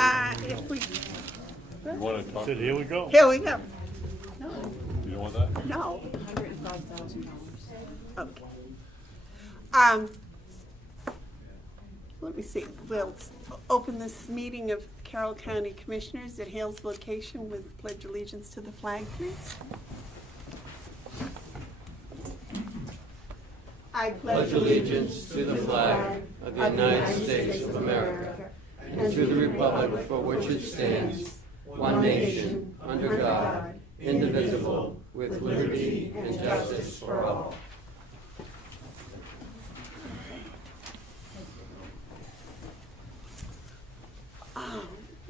If we, You want to talk? Said, here we go. here we go. You don't want that? No. $105,000. Okay. Let me see. We'll open this meeting of Carroll County Commissioners at Hales Location with pledge allegiance to the flag, please. I Pledge allegiance to the flag of the United States of America and to the republic for which it stands, one nation, under God, indivisible, with liberty and justice for all.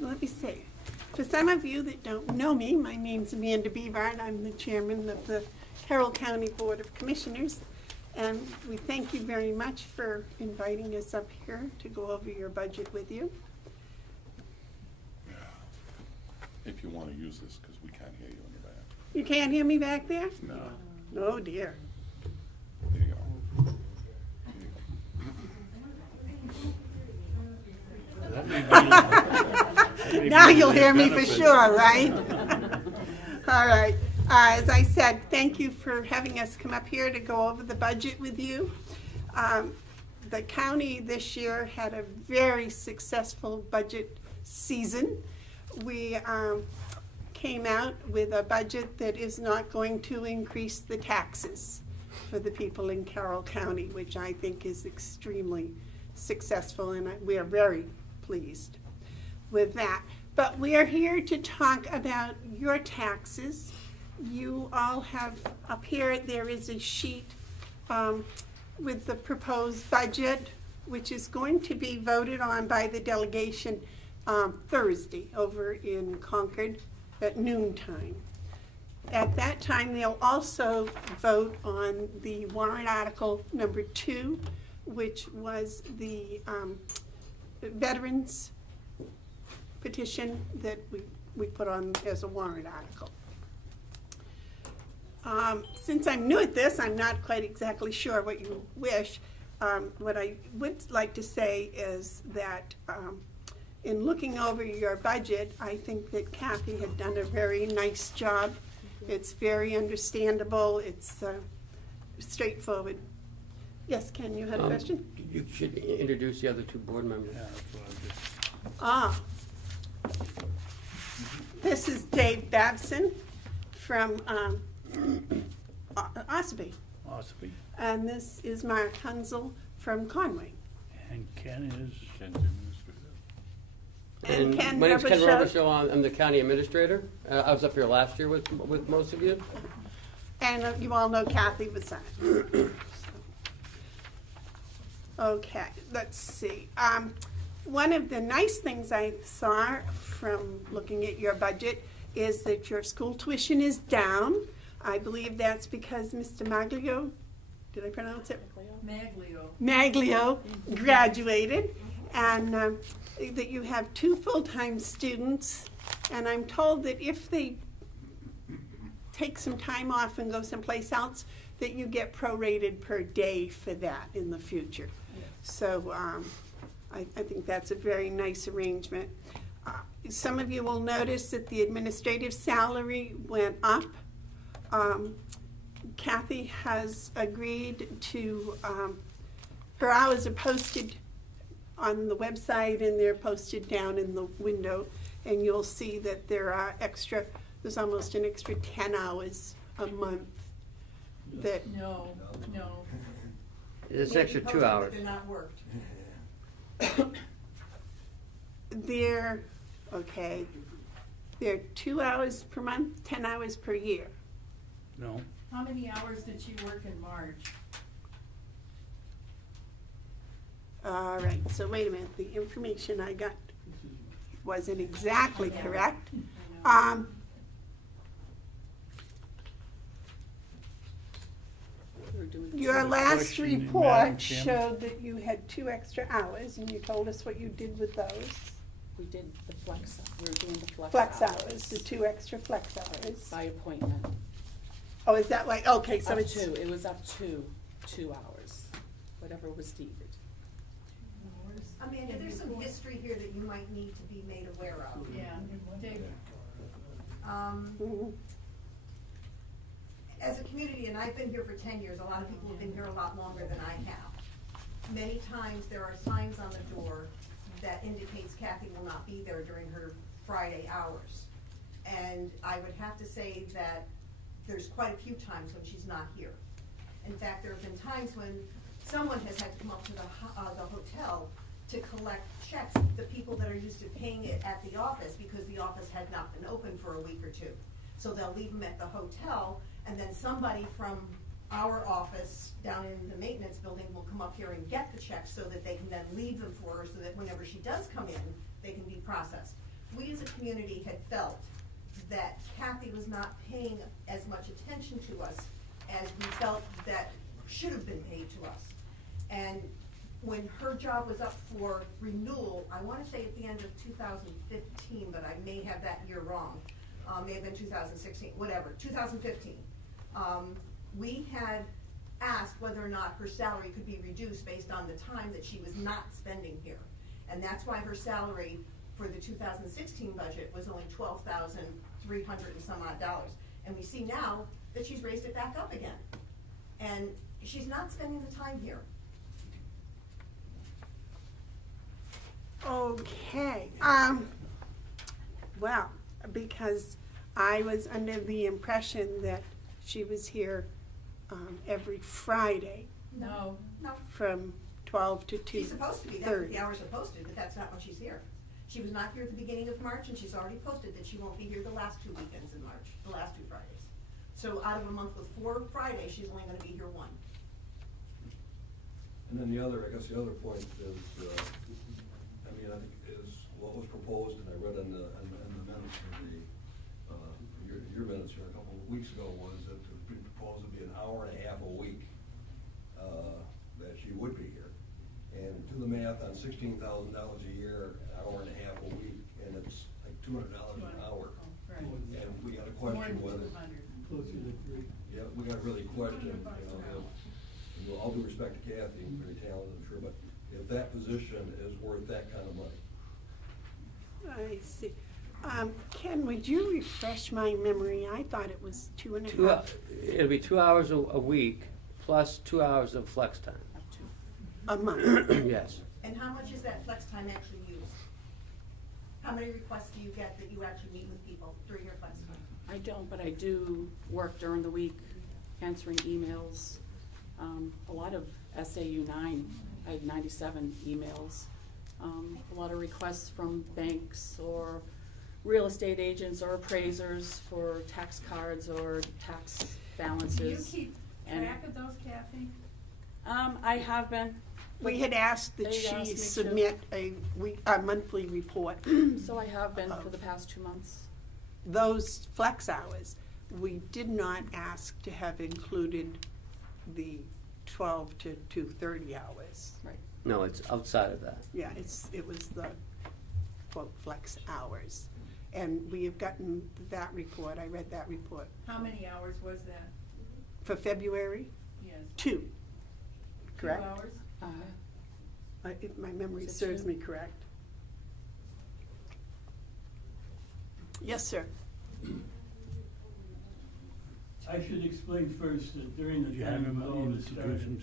Let me see. For some of you that don't know me, my name's Amanda Bevard. I'm the chairman of the Carroll County Board of Commissioners. And we thank you very much for inviting us up here to go over your budget with you. If you want to use this, because we can't hear you in the back. You can't hear me back there? No. Oh dear. There you go. Now you'll hear me for sure, right? All right. As I said, thank you for having us come up here to go over the budget with you. The county this year had a very successful budget season. We came out with a budget that is not going to increase the taxes for the people in Carroll County, which I think is extremely successful, and we are very pleased with that. But we are here to talk about your taxes. You all have up here, there is a sheet with the proposed budget, which is going to be voted on by the delegation Thursday over in Concord at noontime. At that time, they'll also vote on the warrant article number 2, which was the veterans petition that we put on as a warrant article. Since I'm new at this, I'm not quite exactly sure what you wish. What I would like to say is that in looking over your budget, I think that Kathy had done a very nice job. It's very understandable. It's straightforward. Yes, Ken, you had a question? You should introduce the other two board members. Yeah, that's what I'm just. This is Dave Babson from Ossipee. Ossipee. And this is Mark Hounsel from Conway. And Ken is. Ken's the administrator. And Ken My name's Ken Robichaud. Robichaud. I'm the county administrator. I was up here last year with most of you. And you all know Kathy was on. Okay, let's see. One of the nice things I saw from looking at your budget is that your school tuition is down. I believe that's because Mr. Maglio, did I pronounce it? Maglio graduated, and that you have 2 full-time students. And I'm told that if they take some time off and go someplace else, that you get prorated per day for that in the future. So I think that's a very nice arrangement. Some of you will notice that the administrative salary went up. Kathy has agreed to, her hours are posted on the website and they're posted down in the window, and you'll see that there are there's almost an extra 10 hours a month that. No. It's extra 2 hours. They're not worked. They're 2 hours per month, 10 hours per year. No. How many hours did she work in March? All right, so wait a minute, the information I got wasn't exactly correct. Your last Question, report Madam Chairman. showed that you had 2 extra hours, and you told us what you did with those. We did the flex, we were doing the Flex hours, the 2 extra flex hours. by appointment. Oh, is that right? Okay, so Up it's, to, it was up to 2 hours, whatever was needed. Amanda, there's some history here that you might need to be made aware of. Yeah, Dave, Mhm. As a community, and I've been here for 10 years, a lot of people have been here a lot longer than I have. Many times there are signs on the door that indicates Kathy will not be there during her Friday hours. And I would have to say that there's quite a few times when she's not here. In fact, there have been times when someone has had to come up to the hotel to collect checks, the people that are used to paying it at the office, because the office had not been open for a week or two. So they'll leave them at the hotel, and then somebody from our office down in the maintenance building will come up here and get the checks so that they can then leave them for her, so that whenever she does come in, they can be processed. We as a community had felt that Kathy was not paying as much attention to us as we felt that should have been paid to us. And when her job was up for renewal, I wanna say at the end of 2015, but I may have that year wrong, may have been 2016, whatever, 2015. We had asked whether or not her salary could be reduced based on the time that she was not spending here. And that's why her salary for the 2016 budget was only $12,300 and some odd dollars. And we see now that she's raised it back up again. And she's not spending the time here. Okay, well, because I was under the impression that she was here, every Friday no, No, from 12 to 2:30. she's supposed to be, that's what the hours are posted, but that's not when she's here. She was not here at the beginning of March, and she's already posted that she won't be here the last 2 weekends in March, the last 2 Fridays. So out of a month with 4 Fridays, she's only gonna be here 1. And then I guess the other point is, I think is what was proposed, and I read in the minutes of your minutes here a couple of weeks ago, was that it was proposed to be an hour and a half a week, that she would be here. And do the math on $16,000 a year, an hour and a half a week, and it's like $200 an hour. right. And we got to More question than whether, 200. Closer to 3. yeah, we got to really question, if, with all due respect to Kathy, very talented, I'm sure, but if that position is worth that kind of money. I see. Ken, would you refresh my memory? I thought it was 2.5. It'll be 2 hours a week plus 2 hours of flex time. Up to. A month. Yes. And how much is that flex time actually used? How many requests do you get that you actually meet with people during your flex time? I don't, but I do work during the week, answering emails. A lot of SAU 9, I had 97 emails. A lot of requests from banks or real estate agents or appraisers for tax cards or tax Do you balances. keep And- track of those, Kathy? I have been. We had asked that They asked me she to. submit a monthly report. So I have been for the past 2 months. Those flex hours, we did not ask to have included the 12 to 2:30 hours. Right. No, it's outside of that. Yeah, it was the quote flex hours. And we have gotten that report, I read that report. How many hours was that? For February, Yes. 2, correct? 2 hours? If my memory Is it serves 2? me correct. Yes, sir. I should explain first that during the time when all this started,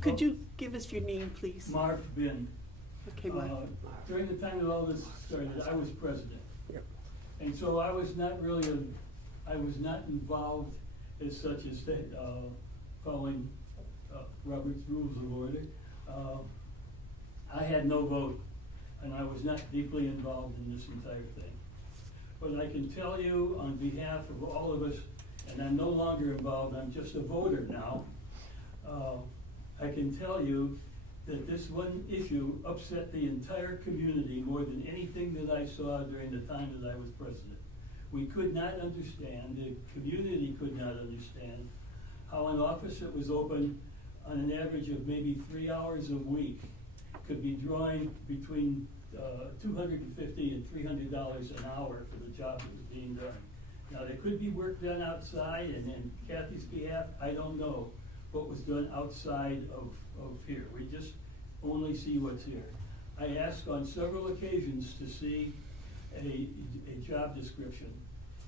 Could you give us your name, please? Mark Bin, Okay, Mike. during the time that all this started, I was president. Yep. And so I was not involved as such as following Robert's Rules of Order. I had no vote, and I was not deeply involved in this entire thing. But I can tell you on behalf of all of us, and I'm no longer involved, I'm just a voter now, I can tell you that this one issue upset the entire community more than anything that I saw during the time that I was president. We could not understand, the community could not understand, how an office that was open on an average of maybe 3 hours a week could be drawing between $250 and $300 an hour for the job that was being done. Now, there could be work done outside, and in Kathy's behalf, I don't know what was done outside of here. We just only see what's here. I asked on several occasions to see a job description.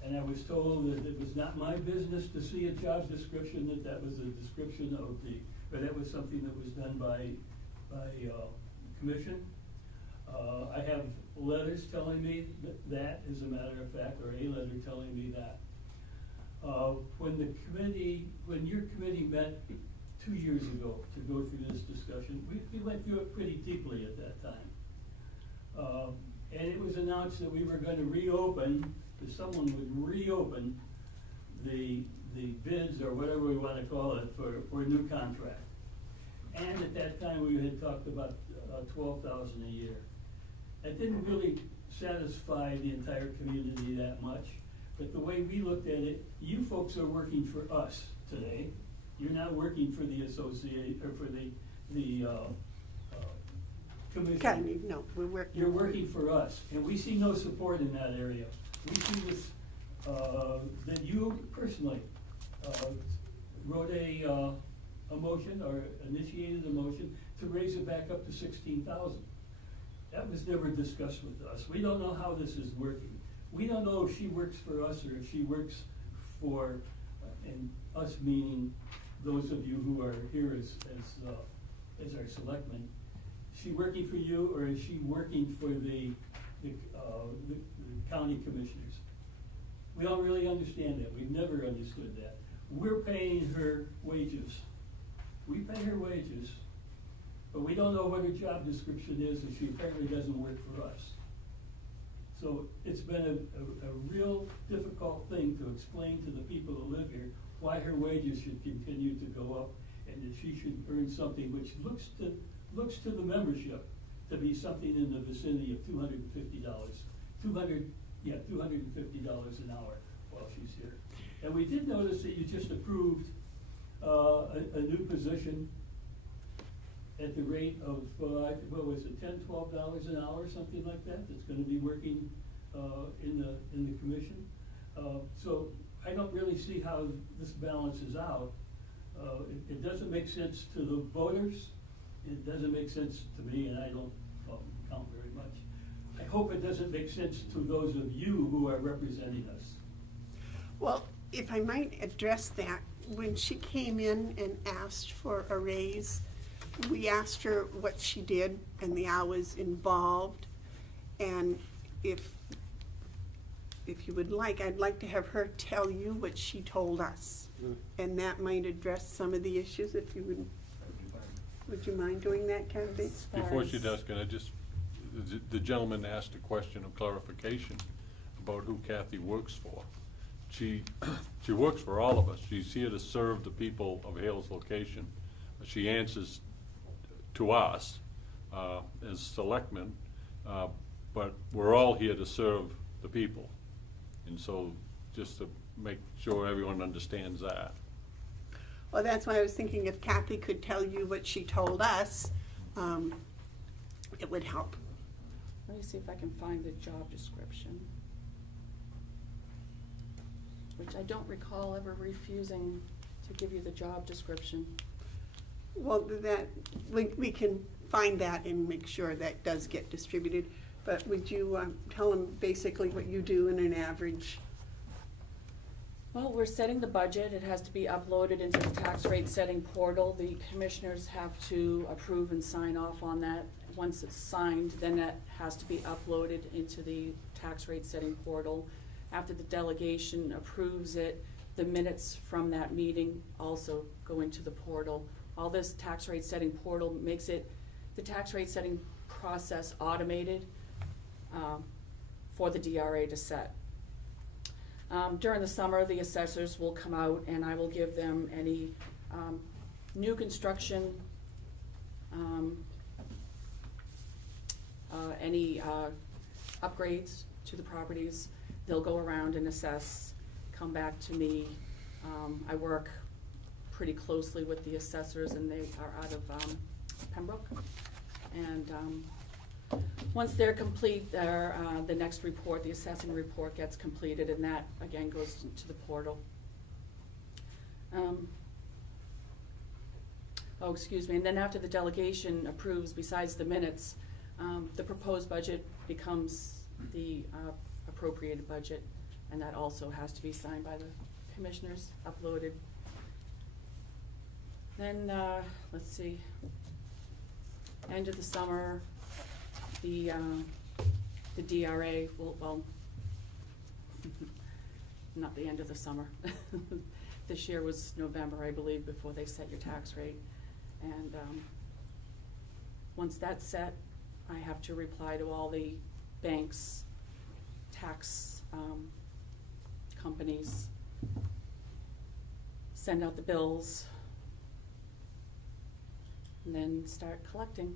And I was told that it was not my business to see a job description, that was a description of or that was something that was done by commission. I have letters telling me that, as a matter of fact, or a letter telling me that. When your committee met 2 years ago to go through this discussion, we went through it pretty deeply at that time. And it was announced that we were gonna reopen, that someone would reopen the bids, or whatever we wanna call it, for a new contract. And at that time, we had talked about $12,000 a year. That didn't really satisfy the entire community that much, but the way we looked at it, you folks are working for us today. You're not working for the associate, or for the commission. County, no, we're working. You're working for us, and we see no support in that area. We see this, that you personally wrote a motion, or initiated a motion to raise it back up to 16,000. That was never discussed with us. We don't know how this is working. We don't know if she works for us, or if she works for, and us meaning those of you who are here as our selectmen. Is she working for you, or is she working for the county commissioners? We don't really understand that. We've never understood that. We're paying her wages. We pay her wages, but we don't know what her job description is, and she apparently doesn't work for us. So it's been a real difficult thing to explain to the people that live here why her wages should continue to go up, and that she should earn something which looks to the membership to be something in the vicinity of $250. $250 an hour while she's here. And we did notice that you just approved a new position at the rate of, what was it, $10, $12 an hour, something like that, that's gonna be working in the commission. So I don't really see how this balances out. It doesn't make sense to the voters. It doesn't make sense to me, and I don't count very much. I hope it doesn't make sense to those of you who are representing us. Well, if I might address that, when she came in and asked for a raise, we asked her what she did and the hours involved. And if you would like, I'd like to have her tell you what she told us. And that might address some of the issues, if you would you mind doing that, Kathy? Before she does, can I just, the gentleman asked a question of clarification about who Kathy works for. She works for all of us. She's here to serve the people of Hales Location. She answers to us as selectmen, but we're all here to serve the people. And so just to make sure everyone understands that. Well, that's why I was thinking if Kathy could tell you what she told us, it would help. Let me see if I can find the job description, which I don't recall ever refusing to give you the job description. Well, that, we can find that and make sure that does get distributed. But would you tell them basically what you do in an average? Well, we're setting the budget. It has to be uploaded into the tax rate setting portal. The commissioners have to approve and sign off on that. Once it's signed, then that has to be uploaded into the tax rate setting portal. After the delegation approves it, the minutes from that meeting also go into the portal. All this tax rate setting portal makes it, the tax rate setting process automated for the DRA to set. During the summer, the assessors will come out and I will give them any new construction, any upgrades to the properties. They'll go around and assess, come back to me. I work pretty closely with the assessors, and they are out of Pembroke. And once they're complete, the next report, the assessing report, gets completed, and that again goes into the portal. Oh, excuse me, and then after the delegation approves, besides the minutes, The proposed budget becomes the appropriated budget, and that also has to be signed by the commissioners, uploaded. Then, let's see, end of the summer, the DRA will, well, not the end of the summer. This year was November, I believe, before they set your tax rate. And once that's set, I have to reply to all the banks, tax companies, send out the bills, and then start collecting.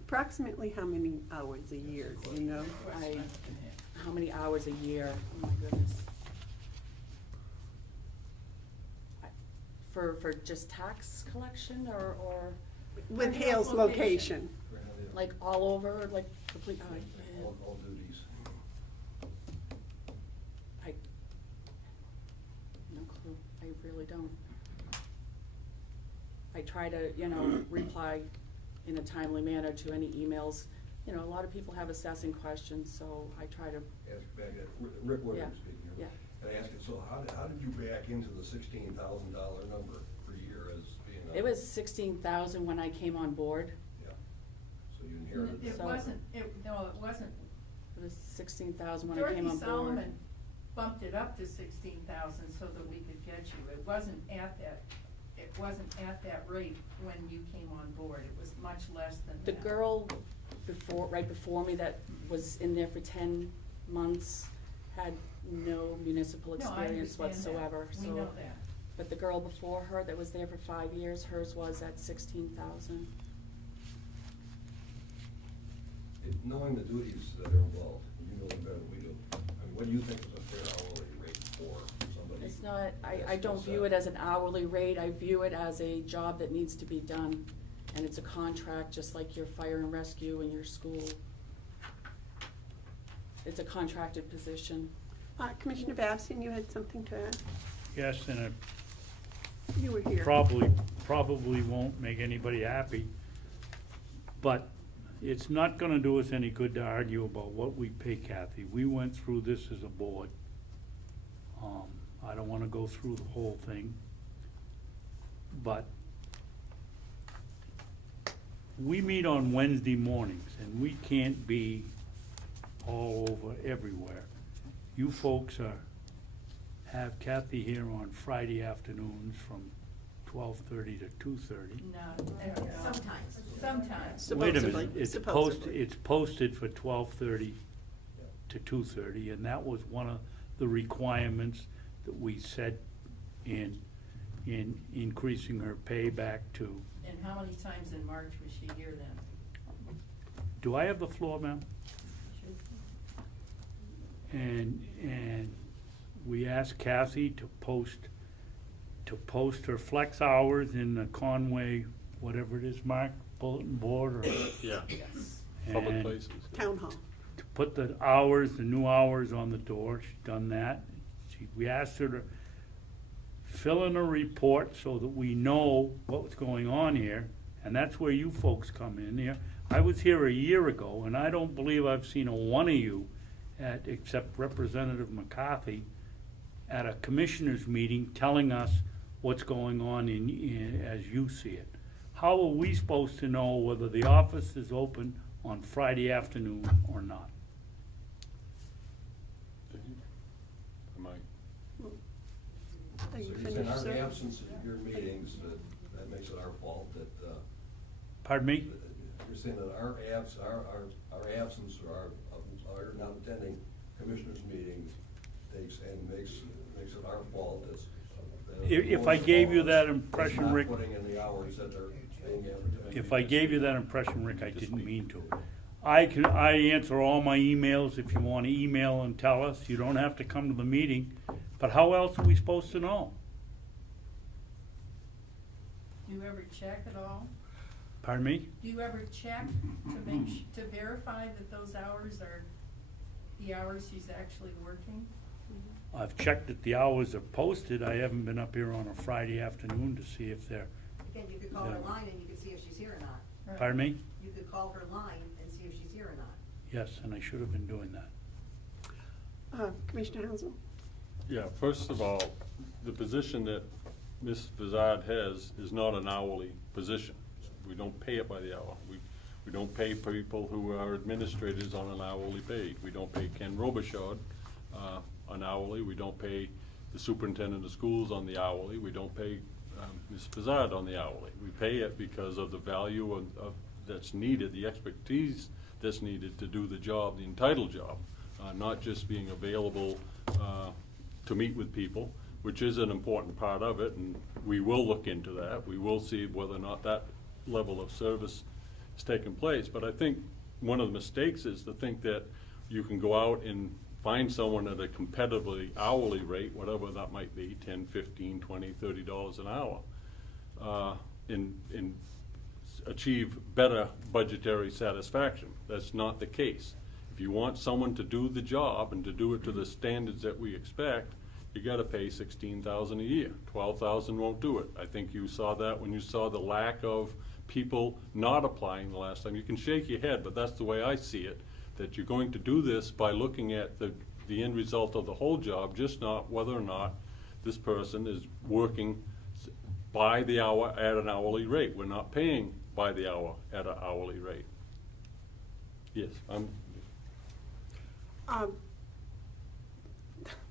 Approximately how many hours a year, do you know? How many hours a year? Oh my goodness. For just tax collection or With Hales Location. like all over, like complete, All duties. I, no clue, I really don't. I try to, reply in a timely manner to any emails. A lot of people have assessing questions, so I try to, Ask back at, Rick Williams speaking here. yeah. And I ask you, so how did you back into the $16,000 number per year as being a? It was 16,000 when I came on board. Yeah, so you inherited. It So- wasn't, it wasn't. It was 16,000 when I came Dorothy on board. Solomon bumped it up to 16,000 so that we could get you. It wasn't at that rate when you came on board. It was much less than The that. girl right before me that was in there for 10 months had no municipal No, I experience understand that. whatsoever, so. We know that. But the girl before her that was there for 5 years, hers was at 16,000. Knowing the duties that are involved, you know them better than we do. I mean, what do you think is a fair hourly rate for somebody? It's not, I don't view it as an hourly rate, I view it as a job that needs to be done. And it's a contract, just like your fire and rescue and your school. It's a contracted position. Commissioner Babson, you had something to add? Yes, and it You were here. probably won't make anybody happy, but it's not gonna do us any good to argue about what we pay Kathy. We went through this as a board. I don't wanna go through the whole thing, but we meet on Wednesday mornings, and we can't be all over everywhere. You folks have Kathy here on Friday afternoons from 12:30 to 2:30. No, Sometimes. sometimes. Wait a Supposedly, minute, it's supposedly. it's posted for 12:30 to 2:30, and that was one of the requirements that we set in increasing her pay back to. And how many times in March was she here then? Do I have the floor, ma'am? And we asked Kathy to post her flex hours in the Conway, whatever it is, Mark, bulletin board, or Yeah, Yes. public and places. Town Hall. to put the hours, the new hours on the door. She's done that. We asked her to fill in a report so that we know what's going on here, and that's where you folks come in here. I was here a year ago, and I don't believe I've seen a one of you except Representative McCarthy, at a commissioners meeting telling us what's going on as you see it. How are we supposed to know whether the office is open on Friday afternoon or not? Am I? Are So you you're saying finished, our sir? absence at your meetings, that makes it our fault, that, Pardon me? you're saying that our absence or our not attending commissioners' meetings makes it our fault as. If I gave you that impression, Rick, Not putting in the hours that they're being advertised. if I gave you that impression, Rick, I didn't mean to. I answer all my emails if you want to email and tell us. You don't have to come to the meeting, but how else are we supposed to know? Do you ever check at all? Pardon me? Do you ever check to verify that those hours are the hours she's actually working? I've checked that the hours are posted. I haven't been up here on a Friday afternoon to see if they're, Again, you could call her Yeah. line and you could see if she's here or not. Right. pardon me? You you could call her line and see if she's here or not. Yes, and I should have been doing that. Commissioner Hounsel? Yeah, first of all, the position that Ms. Bevard has is not an hourly position. We don't pay it by the hour. We don't pay people who are administrators on an hourly paid. We don't pay Ken Robichaud on hourly. We don't pay the superintendent of schools on the hourly. We don't pay Ms. Bevard on the hourly. We pay it because of the value of that's needed, the expertise that's needed to do the job, the entitled job, not just being available to meet with people, which is an important part of it, and we will look into that. We will see whether or not that level of service is taking place. But I think one of the mistakes is to think that you can go out and find someone at a competitively hourly rate, whatever that might be, $10, $15, $20, $30 an hour, and achieve better budgetary satisfaction. That's not the case. If you want someone to do the job and to do it to the standards that we expect, you gotta pay $16,000 a year. $12,000 won't do it. I think you saw that when you saw the lack of people not applying the last time. You can shake your head, but that's the way I see it, that you're going to do this by looking at the end result of the whole job, just not whether or not this person is working by the hour at an hourly rate. We're not paying by the hour at an hourly rate. Yes,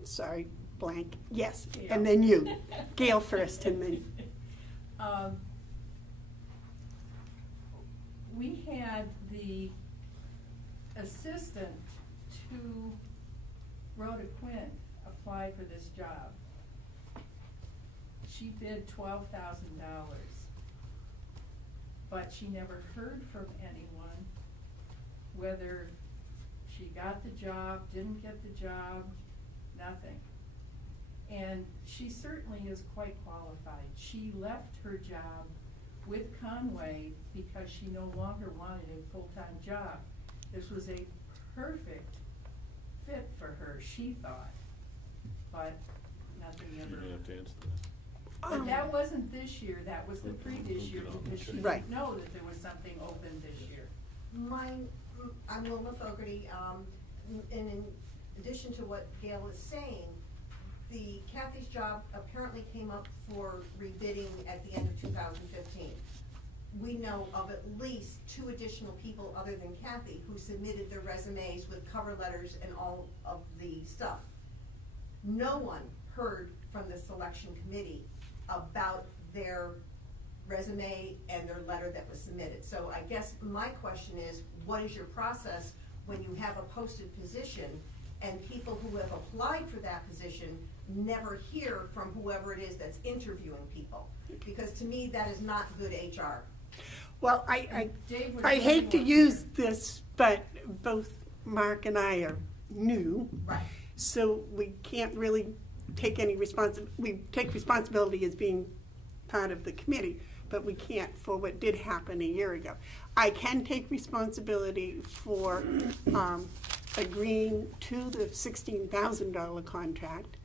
Sorry, blank. Yes, and then you. Gail first, and then. We had the assistant to Rhoda Quinn apply for this job. She bid $12,000, but she never heard from anyone whether she got the job, didn't get the job, nothing. And she certainly is quite qualified. She left her job with Conway because she no longer wanted a full-time job. This was a perfect fit for her, she thought, but nothing you're ever. gonna have to answer that. But that wasn't this year, that was the previous year, because she Right. didn't know that there was something open this year. I'm Wilma Fogarty, and in addition to what Gail is saying, Kathy's job apparently came up for rebidding at the end of 2015. We know of at least 2 additional people other than Kathy who submitted their resumes with cover letters and all of the stuff. No one heard from the selection committee about their resume and their letter that was submitted. So I guess my question is, what is your process when you have a posted position and people who have applied for that position never hear from whoever it is that's interviewing people? Because to me, that is not good HR. Well, I Dave was hate to really use this, but both Mark and I are new. Right. So we can't really take any we take responsibility as being part of the committee, but we can't for what did happen a year ago. I can take responsibility for agreeing to the $16,000 contract.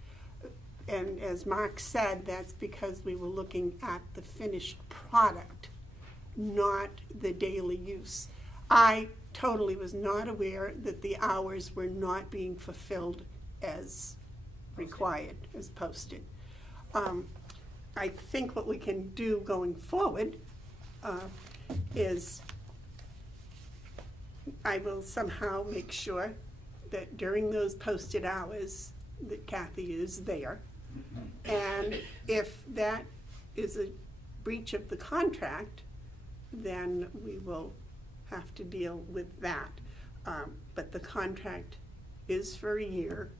And as Mark said, that's because we were looking at the finished product, not the daily use. I totally was not aware that the hours were not being fulfilled as required, as posted. I think what we can do going forward is I will somehow make sure that during those posted hours that Kathy is there. And if that is a breach of the contract, then we will have to deal with that. But the contract is for a year.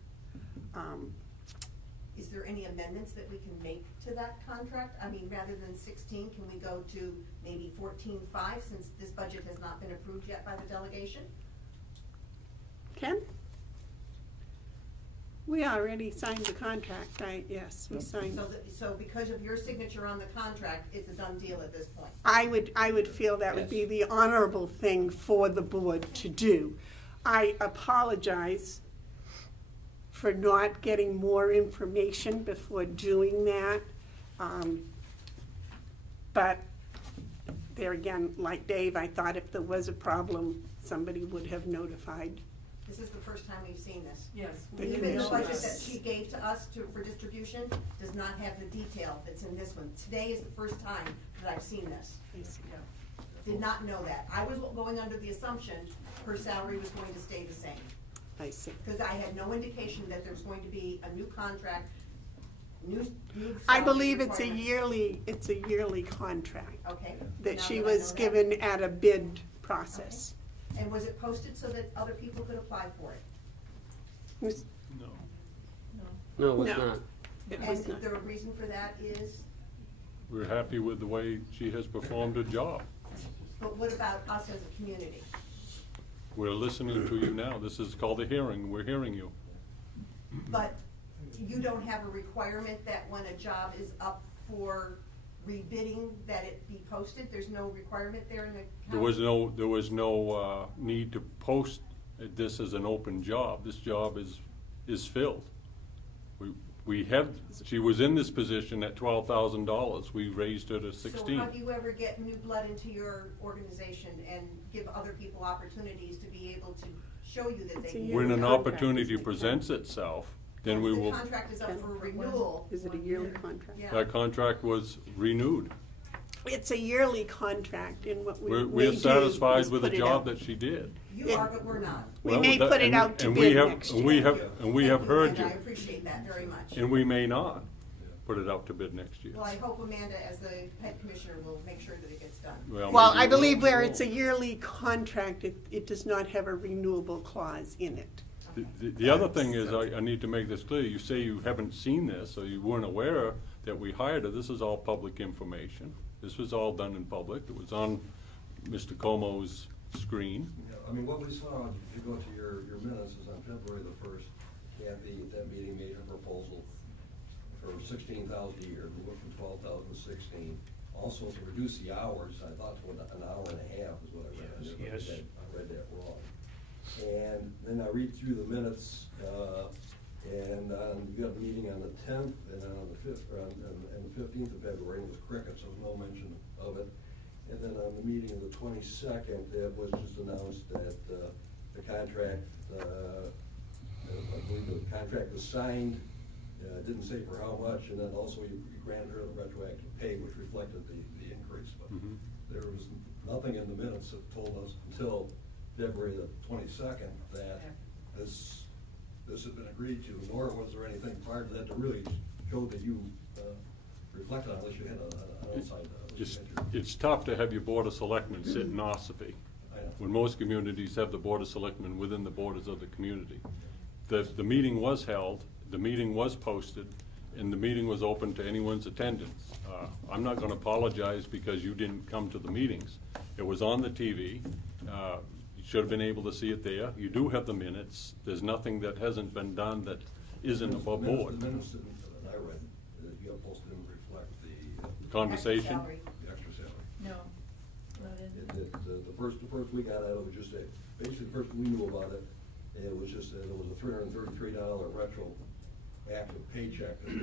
Is there any amendments that we can make to that contract? I mean, rather than 16, can we go to maybe 14.5 since this budget has not been approved yet by the delegation? Ken? We already signed the contract, yes, we signed it. So because of your signature on the contract, it's a done deal at this point? I would feel that would be the honorable thing for the board to do. I apologize for not getting more information before doing that. But there again, like Dave, I thought if there was a problem, somebody would have notified. This is the first time we've seen this. Yes. The Even the budget commissioners. that she gave to us for distribution does not have the detail that's in this one. Today is the first time that I've seen this. Yeah. Did not know that. I was going under the assumption her salary was going to stay the same. I see. Because I had no indication that there's going to be a new contract, new I salary believe it's a requirements. yearly contract Okay. that now she I was know that. given at a bid process. And was it posted so that other people could apply for it? Was- No. No, it's No. not. It was And not. the reason for that is, We're happy with the way she has performed her job. but what about us as a community? We're listening to you now. This is called a hearing. We're hearing you. But you don't have a requirement that when a job is up for rebidding, that it be posted? There's no requirement there in the county? There was no need to post this as an open job. This job is filled. She was in this position at $12,000. We raised her to So 16. how do you ever get new blood into your organization and give other people opportunities to be able to show you that they It's a can? year- When an contract, opportunity isn't it? presents itself, then we Once will, the contract is up for renewal. Is it a yearly contract? Yeah. that contract was renewed. It's a yearly contract, and what we We're may do satisfied is with the put it job out. that she did. You are, but we're not. We Well, may that- put it and- out to and we bid have- next and we year. have- And we have Thank you, heard Amanda. you. I appreciate that very much. And we may not put it out to bid next year. Well, I hope Amanda, as the head commissioner, will make sure that it gets done. Well, maybe I we will. believe where it's a yearly contract, it does not have a renewable clause in it. The other thing is, I need to make this clear, you say you haven't seen this, or you weren't aware that we hired her, this is all public information. This was all done in public, it was on Mr. Comeau's screen. Yeah, I mean, what we saw, if you go to your minutes, is on February the 1st, Kathy, at that meeting, made her proposal for 16,000 a year, we went from 12,000 to 16. Also, to reduce the hours, I thought to an hour and a half is what I read. Yes. I read that wrong. And then I read through the minutes, and we got a meeting on the 10th, and on the 5th, and the 15th of February, it was crickets, so there was no mention of it. And then on the meeting of the 22nd, it was just announced that the contract, I believe the contract was signed, didn't say for how much, and then also you granted her the retroactive pay, which reflected the increase. But Mhm. there was nothing in the minutes that told us until February the 22nd that this had been agreed to, nor was there anything prior to that to really show that you reflected on, unless you had an outside. It's tough to have your Board of Selectmen sit in Ossipee, I know. when most communities have the Board of Selectmen within the borders of the community. The meeting was held, the meeting was posted, and the meeting was open to anyone's attendance. I'm not gonna apologize because you didn't come to the meetings. It was on the TV. You should have been able to see it there. You do have the minutes. There's nothing that hasn't been done that isn't above board. The minutes that I read, that you have posted didn't reflect the Conversation. Salary. extra salary. No, not in. The first we got out of it was just basically the first we knew about it, it was just, there was a $333 retroactive paycheck that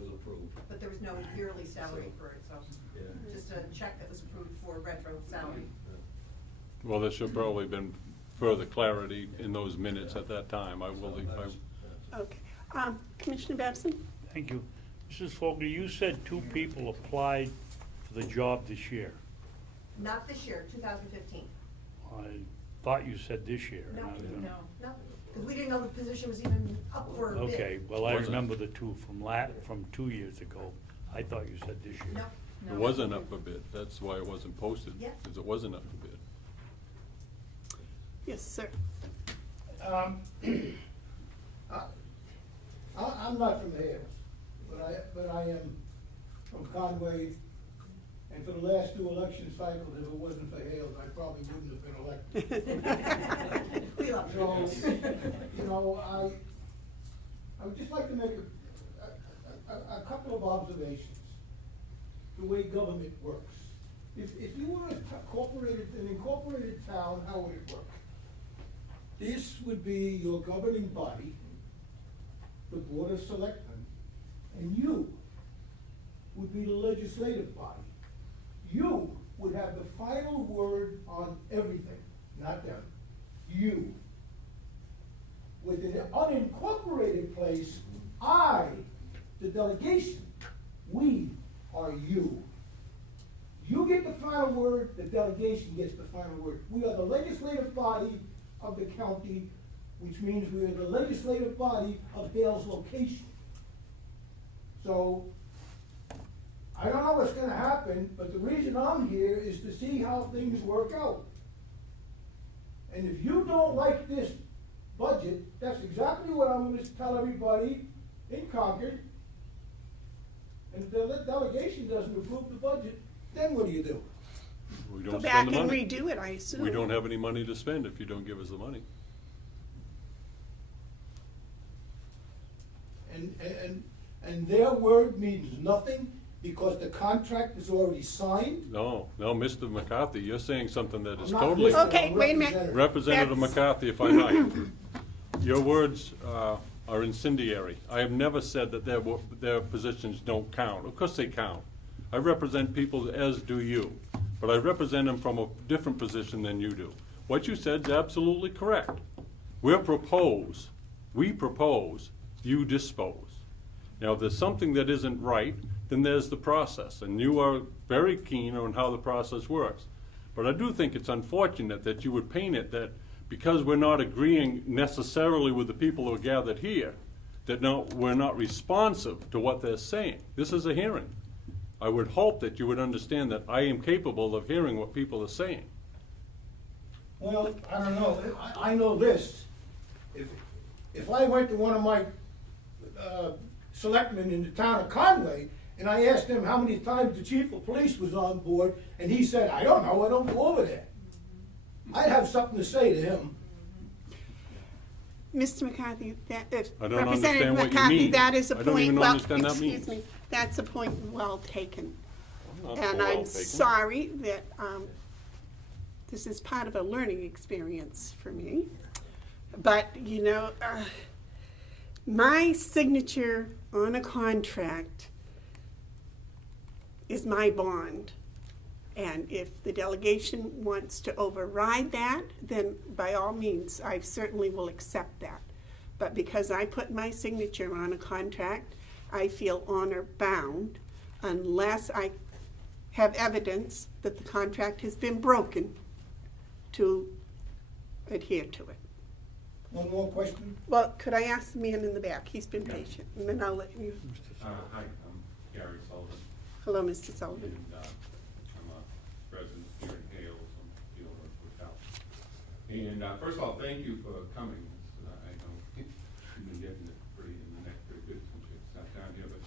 was approved. But there was no yearly salary for it, so Yeah. just a check that was approved for retro salary. Well, there should probably been further clarity in those minutes at that time. Okay. Commissioner Babson? Thank you. Mrs. Fogel, you said 2 people applied for the job this year. Not this year, 2015. I thought you said this year. No, No. no, because we didn't know the position was even up for bid. Okay, well, I Wasn't. remember the 2 from 2 years ago. I thought you said this year. No. It wasn't up for bid. That's why it wasn't posted. Yeah. Because it wasn't up for bid. Yes, sir. I'm not from Hales, but I am from Conway, and for the last 2 election cycles, if it wasn't for Hales, I probably wouldn't have been elected. We love So, you. you know, I would just like to make a couple of observations, the way government works. If you were an incorporated town, how would it work? This would be your governing body, the Board of Selectmen, and you would be the legislative body. You would have the final word on everything, not them, you. With an unincorporated place, I, the delegation, we are you. You get the final word, the delegation gets the final word. We are the legislative body of the county, which means we are the legislative body of Hales Location. So, I don't know what's gonna happen, but the reason I'm here is to see how things work out. And if you don't like this budget, that's exactly what I'm gonna tell everybody in Concord. And if the delegation doesn't approve the budget, then what do you do? We Go don't back spend the and money. redo it, I assume. We don't have any money to spend if you don't give us the money. And their word means nothing because the contract is already signed? No, Mr. McCarthy, you're saying something that is I'm not totally. listening, Okay, I'm wait a minute. Representative That's- McCarthy, if I might, your words are incendiary. I have never said that their positions don't count. Of course they count. I represent people, as do you, but I represent them from a different position than you do. What you said is absolutely correct. We propose, you dispose. Now, if there's something that isn't right, then there's the process, and you are very keen on how the process works. But I do think it's unfortunate that you would paint it that because we're not agreeing necessarily with the people who are gathered here, that we're not responsive to what they're saying. This is a hearing. I would hope that you would understand that I am capable of hearing what people are saying. Well, I don't know, I know this. If I went to one of my selectmen in the town of Conway, and I asked him how many times the chief of police was on board, and he said, I don't know, I don't go over there. I'd have something to say to him. Mr. McCarthy, I don't Representative understand what you McCarthy, mean. that is a I don't point, even well, understand that excuse means. me, that's a point well taken. Not And well I'm taken. sorry that this is part of a learning experience for me. But, you know, my signature on a contract is my bond. And if the delegation wants to override that, then by all means, I certainly will accept that. But because I put my signature on a contract, I feel honor bound unless I have evidence that the contract has been broken to adhere to it. One more question? Well, could I ask the man in the back? He's been patient, and then I'll let you. Hi, I'm Gary Sullivan, Hello, Mr. Sullivan. and I'm a resident here in Hales. I'm dealing with health. And first of all, thank you for coming. I know you've been getting it pretty in the neck pretty good since you sat down here. But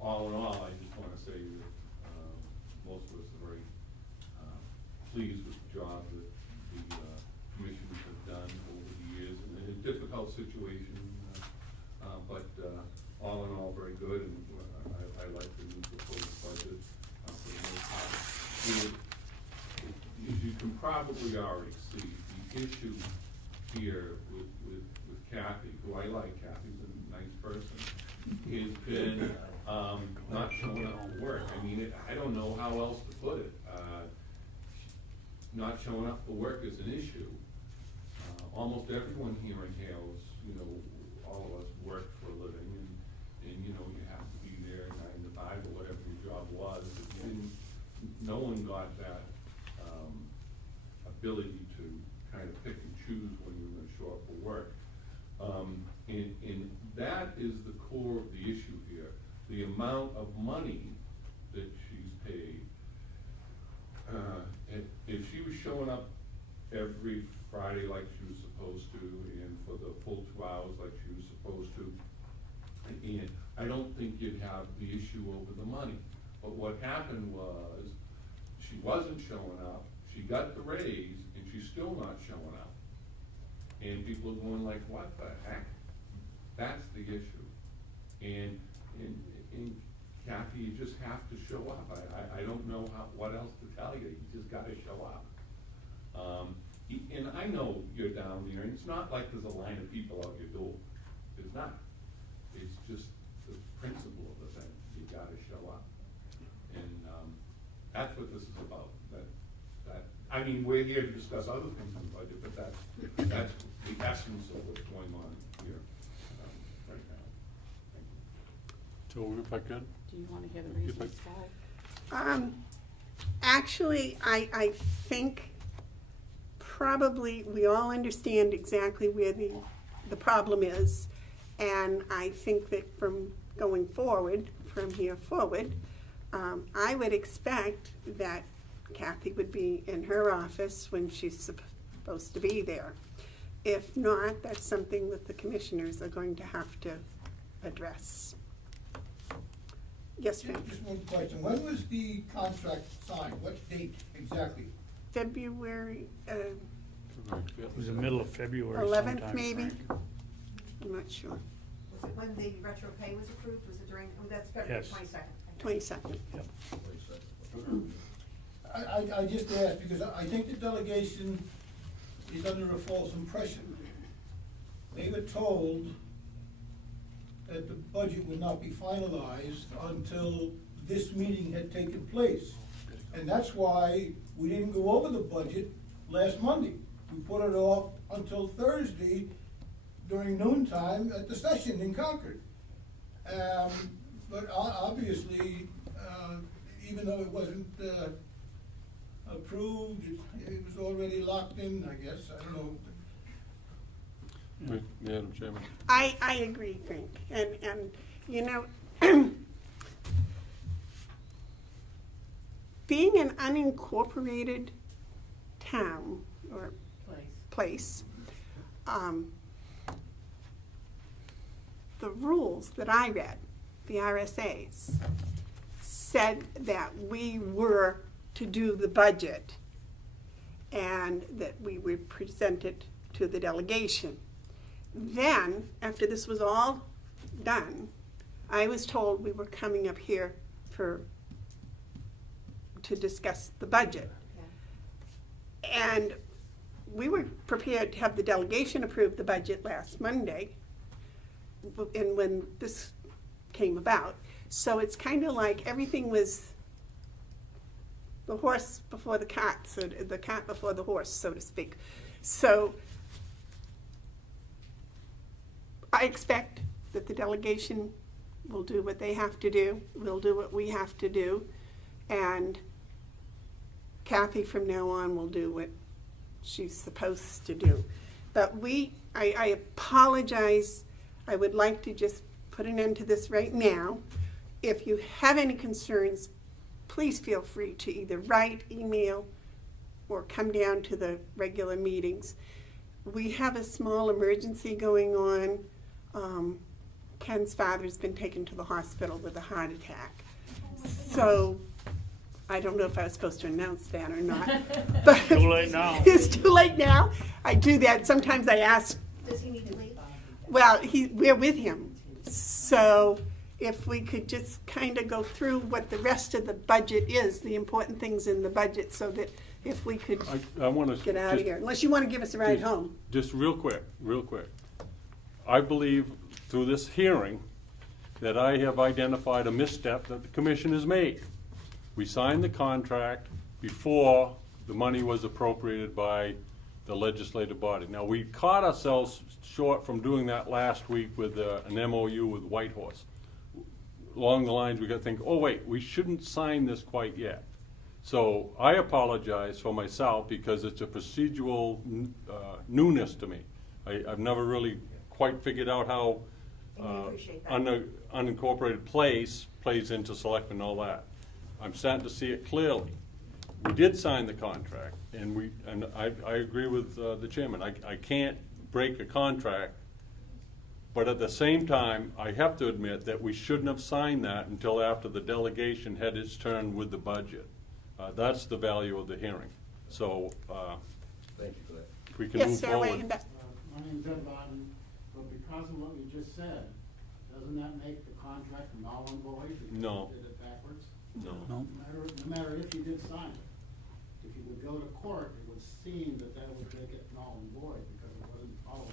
all in all, I just want to say that most of us are very pleased with the job that the commissions have done over the years in a difficult situation. But all in all, very good, and I like the new proposed budget for the most part. As you can probably already see, the issue here with Kathy, who I like, Kathy's a nice person, has been not showing up for work. I mean, I don't know how else to put it. Not showing up for work is an issue. Almost everyone here in Hales, you know, all of us work for a living, and you know, you have to be there 9 to 5 or whatever your job was. No one got that ability to kind of pick and choose when you're going to show up for work. And that is the core of the issue here. The amount of money that she's paid. If she was showing up every Friday like she was supposed to, and for the full 2 hours like she was supposed to, and I don't think you'd have the issue over the money. But what happened was, she wasn't showing up, she got the raise, and she's still not showing up. And people are going like, what the heck? That's the issue. And Kathy, you just have to show up. I don't know what else to tell you. You just gotta show up. And I know you're down there, and it's not like there's a line of people out your door. It's not. It's just the principle of the thing. You gotta show up. And That's what this is about, I mean, we're here to discuss other things in the budget, but that's the essence of what's going on here, right now. Thank you. So if I could, Do you wanna hear the reasons why? Actually, I think probably we all understand exactly where the problem is. And I think that from going forward, from here forward, I would expect that Kathy would be in her office when she's supposed to be there. If not, that's something that the commissioners are going to have to address. Yes, Frank? Just one question, when was the contract signed, what date exactly? February It was the middle of February 11th, sometime, maybe? Frank. I'm not sure. Was it when the retro pay was approved? Was it during, oh, that's February Yes. 22nd. 22nd. Yep. I just asked because I think the delegation is under a false impression. They were told that the budget would not be finalized until this meeting had taken place. And that's why we didn't go over the budget last Monday. We put it off until Thursday during noontime at the session in Concord. But obviously, even though it wasn't approved, it was already locked in, I guess, I don't know. Madam Chairman. I agree, Frank, and you know, being an unincorporated town or place, the rules that I read, the RSAs, said that we were to do the budget and that we would present it to the delegation. Then, after this was all done, I was told we were coming up here to discuss the budget. And we were prepared to have the delegation approve the budget last Monday, and when this came about. So it's kind of like everything was the horse before the cart, so the cart before the horse, so to speak. So I expect that the delegation will do what they have to do, we'll do what we have to do, and Kathy from now on will do what she's supposed to do. But I apologize, I would like to just put an end to this right now. If you have any concerns, please feel free to either write, email, or come down to the regular meetings. We have a small emergency going on. Ken's father's been taken to the hospital with a heart attack. So I don't know if I was supposed to announce that or not. But Too late now. It's too late now. I do that. Sometimes I ask, Does he need to leave? well, we're with him. So if we could just kind of go through what the rest of the budget is, the important things in the budget, so that if we could I want to. get out of here. Unless you want to give us a ride home. Just real quick. I believe through this hearing that I have identified a misstep that the commission has made. We signed the contract before the money was appropriated by the legislative body. Now, we caught ourselves short from doing that last week with an MOU with Whitehorse. Along the lines, we got to think, oh wait, we shouldn't sign this quite yet. So I apologize for myself because it's a procedural newness to me. I've never really quite figured out how And we appreciate that. unincorporated place plays into selectmen and all that. I'm starting to see it clearly. We did sign the contract, and I agree with the chairman. I can't break a contract, but at the same time, I have to admit that we shouldn't have signed that until after the delegation had its turn with the budget. That's the value of the hearing. So Thank you for that. if we can Yes, move sir, forward. Wayne. My name's Bevard, but because of what you just said, doesn't that make the contract null and void? Because No. you did it backwards? No. No. No matter if you did sign it, if you would go to court, it would seem that would make it null and void because it wasn't following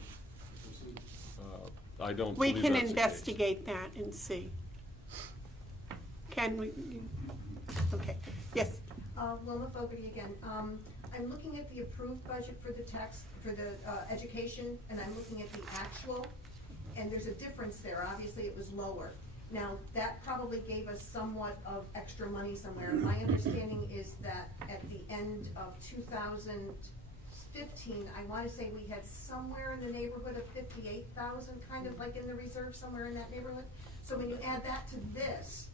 the procedure. I don't We believe can that's the case. investigate that and see. Can we? Okay, yes. Wilma Fogarty again. I'm looking at the approved budget for the education, and I'm looking at the actual, and there's a difference there. Obviously, it was lower. Now, that probably gave us somewhat of extra money somewhere. My understanding is that at the end of 2015, I want to say we had somewhere in the neighborhood of 58,000, kind of like in the reserve, somewhere in that neighborhood. So when you add that to this,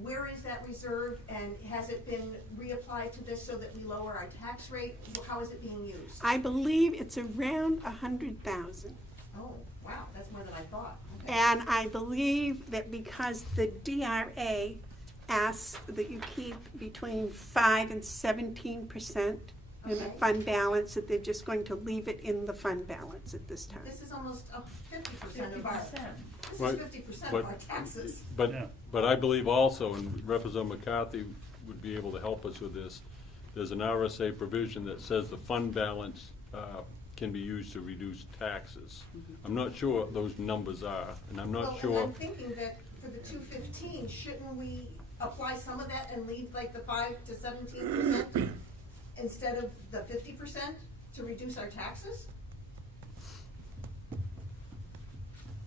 where is that reserve, and has it been reapplied to this so that we lower our tax rate? How is it being used? I believe it's around 100,000. Oh, wow, that's more than I thought. Okay. And I believe that because the DRA asks that you keep between 5 and 17% in the Okay. fund balance, that they're just going to leave it in the fund balance at this time. This is almost 50% of our, 50%. this Right, is 50% but- of our taxes. Yeah. But I believe also, and Representative McCarthy would be able to help us with this, there's an RSA provision that says the fund balance can be used to reduce taxes. I'm not sure what those numbers are, and I'm not Well, sure. and I'm thinking that for the 215, shouldn't we apply some of that and leave like the 5 to 17% instead of the 50% to reduce our taxes?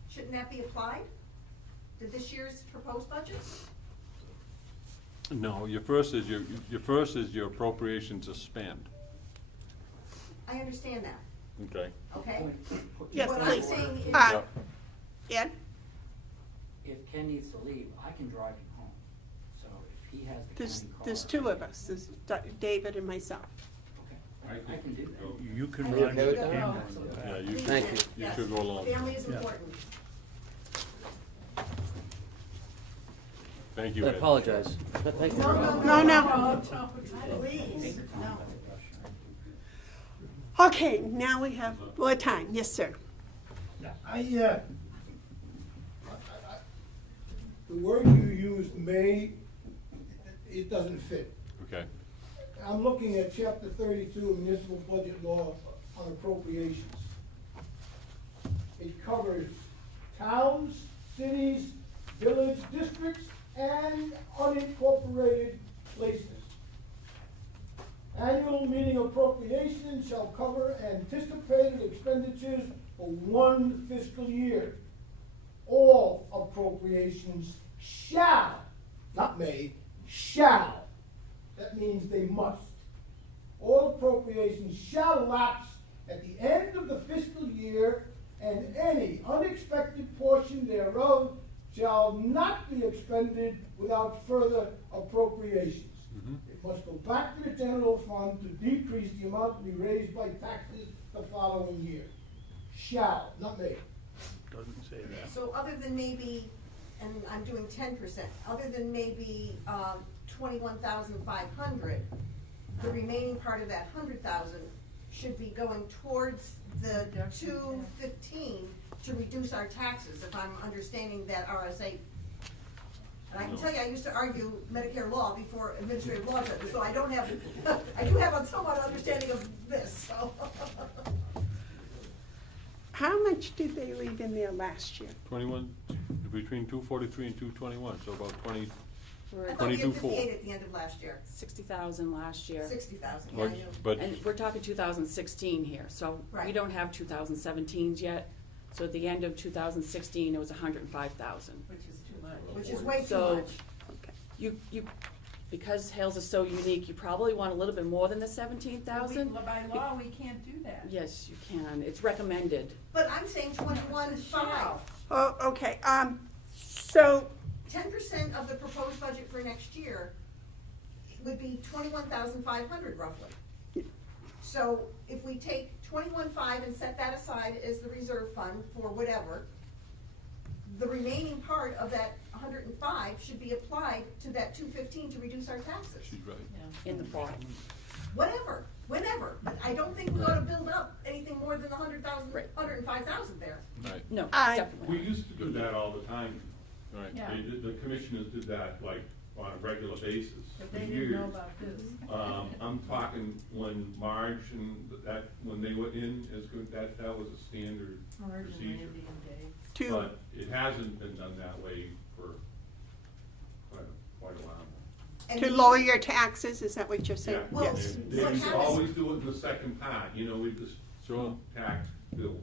Shouldn't that be applied to this year's proposed budget? No, your first is your appropriation to spend, I understand that, okay? okay? Yes, What I'm please. saying is, Ed? If Ken needs to leave, I can drive him home. So if he has the There's, county car. there's two of us, there's David and myself. Okay, I can do that. You can I run think the we camera. go. Yeah, you please should, Thank do. you. you Yes. should go along. Family is Yeah. important. Thank I you, Ed. apologize. Thank you. No, no. Please, no. Okay, now we have more time. Yes, sir. The word you used, may, it doesn't fit. Okay, I'm looking at chapter 32 of municipal budget law on appropriations. It covers towns, cities, village districts, and unincorporated places. Annual meeting appropriations shall cover anticipated expenditures for one fiscal year. All appropriations shall, not may, shall. That means they must. All appropriations shall lapse at the end of the fiscal year, and any unexpected portion thereof shall not be expended without further appropriations. It must go back to the general fund to decrease the amount to be raised by taxes the following year. Shall, not may. Doesn't say that. So other than maybe, and I'm doing 10%, other than maybe 21,500, the remaining part of that 100,000 should be going towards the 215 to reduce our taxes, if I'm understanding that RSA. And I can tell you, I used to argue Medicare law before administrative law judges, so I don't have, I do have a somewhat understanding of this, so. How much did they leave in there last year? 21, between 243 and 221, so about 20, We're I at thought we had 22.4. 58 at the end of last year, 60,000 last year. 60,000, yeah, I But- knew. but, And we're talking 2016 here, so we Right. don't have 2017s yet. So at the end of 2016, it was 105,000. Which is too much. Which is way too So- much. Okay. You, because Hales is so unique, you probably want a little bit more than the Well, 17,000. by law, we can't do that. Yes, you can. It's recommended. But I'm saying 21.5. Oh, okay, so, 10% of the proposed budget for next year would be 21,500 roughly. So if we take 21.5 and set that aside as the reserve fund for whatever, the remaining part of that 105 should be applied to that 215 to reduce our taxes. she's right. In the fall. Whatever, whenever, but I don't think we ought to build up anything more than the 100,000, Right. 105,000 there. Right, No, I- definitely. We used to do that all the time. right. Yeah. The commissioners did that like on a regular basis But for they years. didn't know about this. I'm talking when Marge and that, when they were in, as good, that was a standard Marge and procedure. Randy and Dave. two, But it hasn't been done that way for quite a while. And To we- lower your taxes, is that what you're saying? Yeah. Well, Yes. They what used to happens- always do it in the second part, you know, with the Sure. tax bill.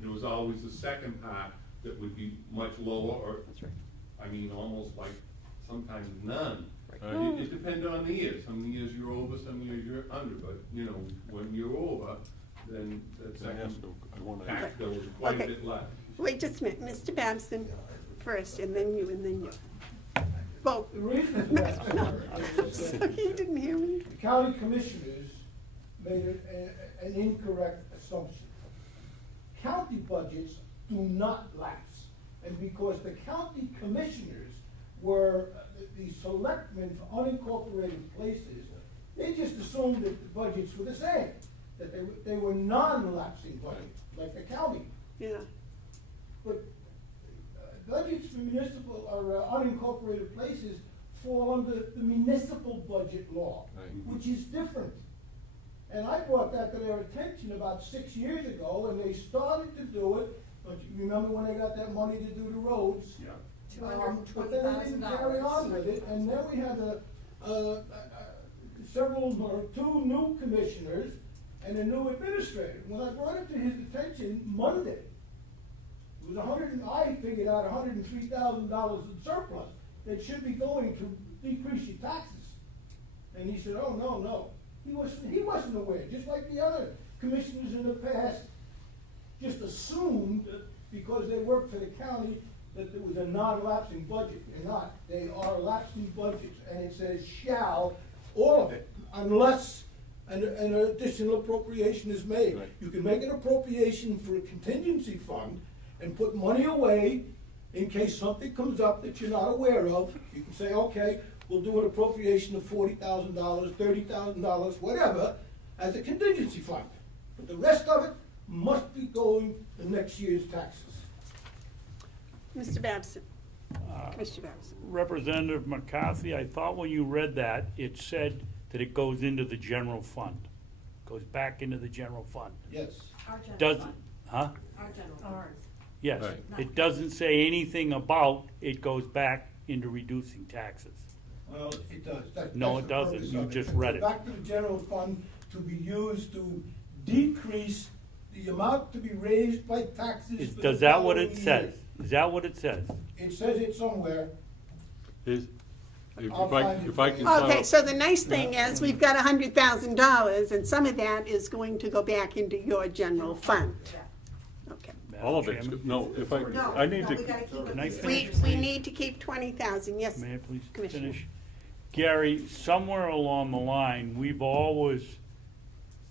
And it was always the second part that would be much lower, or, That's right. I mean, almost like sometimes none. Right. It depended on the year, some years you're over, some years you're under, but, you know, when you're over, then that Can I ask second I wanna. tax bill is quite a Okay. bit less. Wait just a minute, Mr. Babson first, and then you, and then you. Well, The reason for that, no, Mayor, is that sorry, you didn't hear me. the county commissioners made an incorrect assumption. County budgets do not lapse, and because the county commissioners were the selectmen for unincorporated places, they just assumed that the budgets were the same, that they were non-lapsing budgets, like the county. Yeah, But budgets for municipal or unincorporated places fall under the municipal budget law, Right. which is different. And I brought that to their attention about 6 years ago, and they started to do it. Don't you remember when they got that money to do the roads? Yeah. But then they didn't carry on with it, and then we had two new commissioners and a new administrator. When I brought it to his attention Monday, it was I figured out $103,000 in surplus that should be going to decrease your taxes. And he said, oh, no. He wasn't aware, just like the other commissioners in the past just assumed that because they worked for the county that there was a non-lapsing budget. They're not. They are lapsing budgets, and it says shall, all of it, unless an additional appropriation is made. Right. You can make an appropriation for a contingency fund and put money away in case something comes up that you're not aware of. You can say, okay, we'll do an appropriation of $40,000, $30,000, whatever, as a contingency fund. But the rest of it must be going to next year's taxes. Mr. Babson. Mr. Babson. Representative McCarthy, I thought when you read that, it said that it goes into the general fund, goes back into the general fund. Yes. Our general Does, fund. huh? Our general fund. Ours. Yes, Right. it doesn't say anything about it goes back into reducing taxes. Well, it does. No, That's it the doesn't. purpose You of it. just To read go it. Back to the general fund to be used to decrease the amount to be raised by taxes. for the Does that what it following says? year. Is that what it says? It says it somewhere. Is, if I'll I, find it if I for can. you. Okay, clarify- so the nice thing is, we've got $100,000, and some of that is going to go back into your general fund. Okay. All of Madam it's, Chairman? no, if I, No, I need no, to. we gotta keep it. Can I the finish? same. We need to keep 20,000, yes. May I please Commissioner. finish? Gary, somewhere along the line, we've always,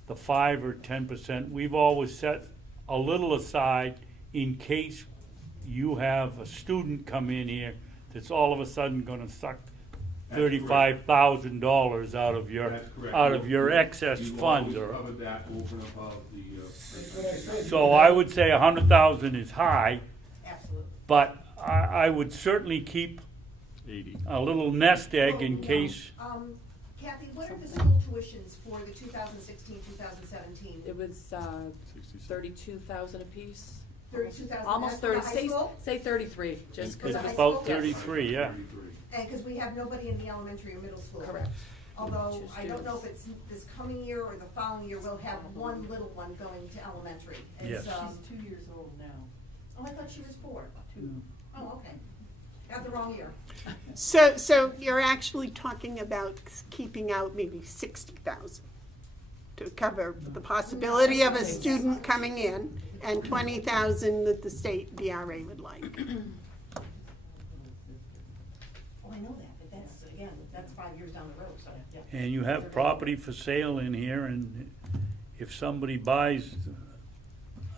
the 5 or 10%, we've always set a little aside in case you have a student come in here that's all of a sudden gonna suck That's correct. $35,000 out of your, That's correct. out of your excess You funds. always or covered that over and above the, That's what I said. So I would say 100,000 is high, Absolutely. but I would certainly keep 80. a little nest egg in case. Kathy, what are the school tuitions for the 2016, 2017? It was, 66. 32,000 apiece. 32,000. Almost That's for 30, high say, school? say 33, just because the it was. high About school? 33, yeah. And because we have nobody in the elementary or middle school. Correct. Although, Two I don't know if students. it's this coming year or the following year, we'll have one little one going to elementary. It's, Yes. She's 2 years old now. Oh, I thought she was 4. 2. Oh, okay. Got the wrong year. So you're actually talking about keeping out maybe 60,000 to cover the possibility of a student coming in, and 20,000 that the state DRA would like. Oh, I know that, but that's, again, that's 5 years down the road, so, yeah. And you have property for sale in here, and if somebody buys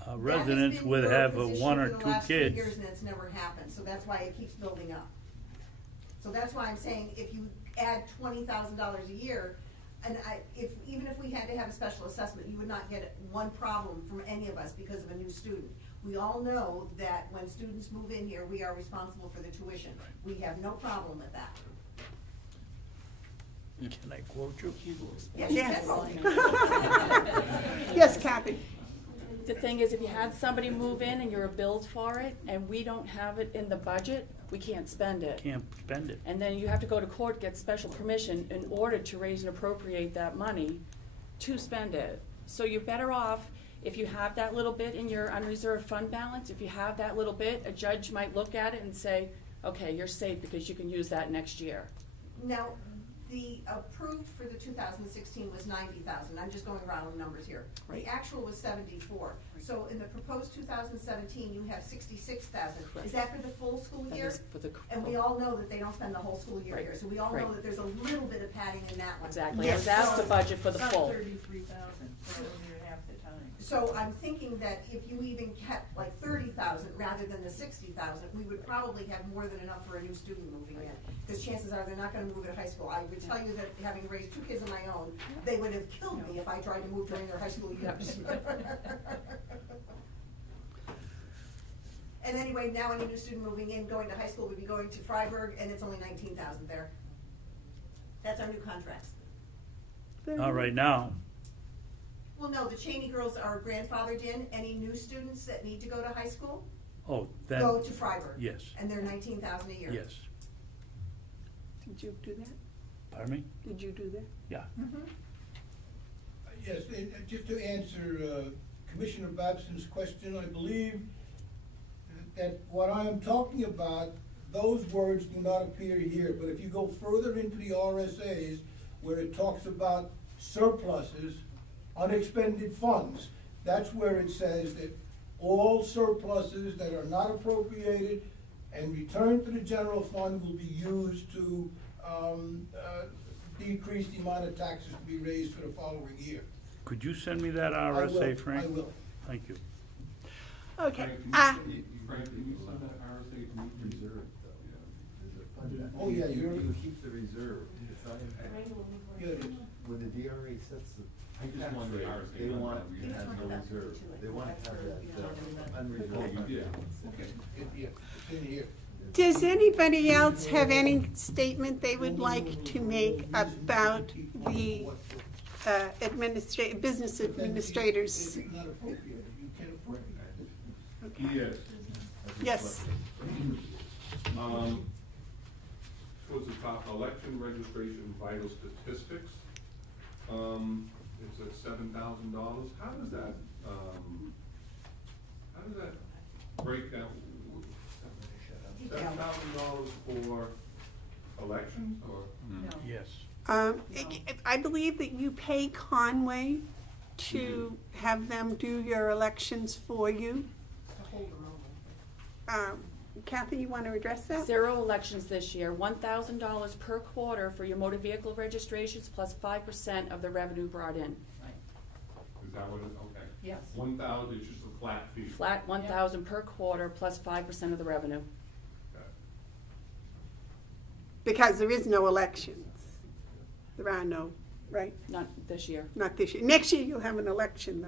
a residence with have a 1 or 2 kids. Years and it's never happened, so that's why it keeps building up. So that's why I'm saying if you add $20,000 a year, and even if we had to have a special assessment, you would not get one problem from any of us because of a new student. We all know that when students move in here, we are responsible for the tuition. We have no problem with that. Can I quote you? Yes, you Yes. can. Yes, Kathy. The thing is, if you had somebody move in and you're billed for it, and we don't have it in the budget, we can't spend it. Can't spend it. And then you have to go to court, get special permission in order to raise and appropriate that money to spend it. So you're better off, if you have that little bit in your unreserved fund balance, if you have that little bit, a judge might look at it and say, okay, you're safe because you can use that next year. Now, the approved for the 2016 was 90,000, I'm just going around with numbers here. Right. The actual was 74. So in the proposed 2017, you have 66,000. Correct. Is that for the full school That year? is for the And we all know that they don't spend the whole school year Right. here, so we all know Right. that there's a little bit of padding in that one. Exactly, I Yes. was asked to budget for the About full. 33,000, so you're half the time. So I'm thinking that if you even kept like 30,000 rather than the 60,000, we would probably have more than enough for a new student moving in. Because chances are they're not gonna move at high school. I would tell you that having raised 2 kids of my own, they would have killed me if I tried to move during their high school years. And anyway, now any new student moving in, going to high school would be going to Freiburg, and it's only 19,000 there. That's our new contracts. Not right now. Well, no, the Cheney girls are grandfathered in. Any new students that need to go to high school Oh, then, go to Freiburg. yes, And they're 19,000 a year. yes. Did you do that? Pardon me? Did you do that? Yeah. Yes, and just to answer Commissioner Babson's question, I believe that what I am talking about, those words do not appear here, but if you go further into the RSAs, where it talks about surpluses, unexpended funds, that's where it says that all surpluses that are not appropriated and returned to the general fund will be used to decrease the amount of taxes to be raised for the following year. Could you send me that I will, RSA, Frank? I will. Thank you. Okay. Frank, can you send that RSA to me? Reserve, though, yeah. Oh, yeah, you're, You keep the reserve. It's not in- yeah, it is. When the DRA sets the I just tax want the rate, RSA they on want, that. it has no reserve. They want to have that unreserved. Oh, you did? Okay, yeah, it's in here. Does anybody else have any statement they would like to make about the business administrators? If it's not appropriated, you can't appropriate it. Okay. Yes. Yes. Towards the top, election registration vital statistics. It's at $7,000. How does that break down? $7,000 for elections or? Yes. I believe that you pay Conway to have them do your elections for you. Kathy, you want to address that? 0 elections this year, $1,000 per quarter for your motor vehicle registrations plus 5% of the revenue brought in. Is that what it, okay. Yes. 1,000 is just a flat fee. Flat 1,000 per quarter plus 5% of the revenue. Okay. Because there is no elections. There are no, right? Not this year. Not this year. Next year you'll have an election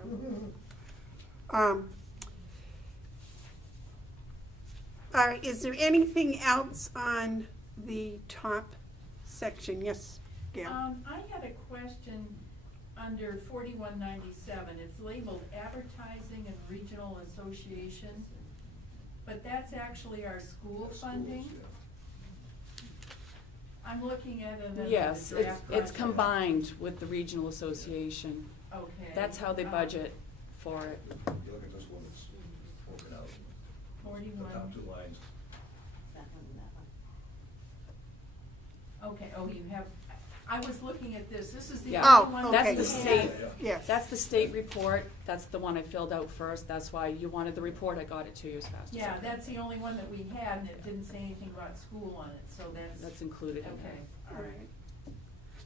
though. All right, is there anything else on the top section? Yes, Gail? I had a question under 4197. It's labeled advertising and regional association, but that's actually our school funding. I'm looking at it as Yes, a draft it's budget. combined with the regional association. Okay. That's how they budget for it. You look at this one, it's broken out. 41. The top 2 lines. Okay, oh, you have, I was looking at this is the Yeah. only one. Oh, That's okay. the state, Yes. that's the state report. That's the one I filled out first. That's why you wanted the report. I got it to you as fast as I Yeah, could. that's the only one that we had, and it didn't say anything about school on it, so That's included in there. okay, all right.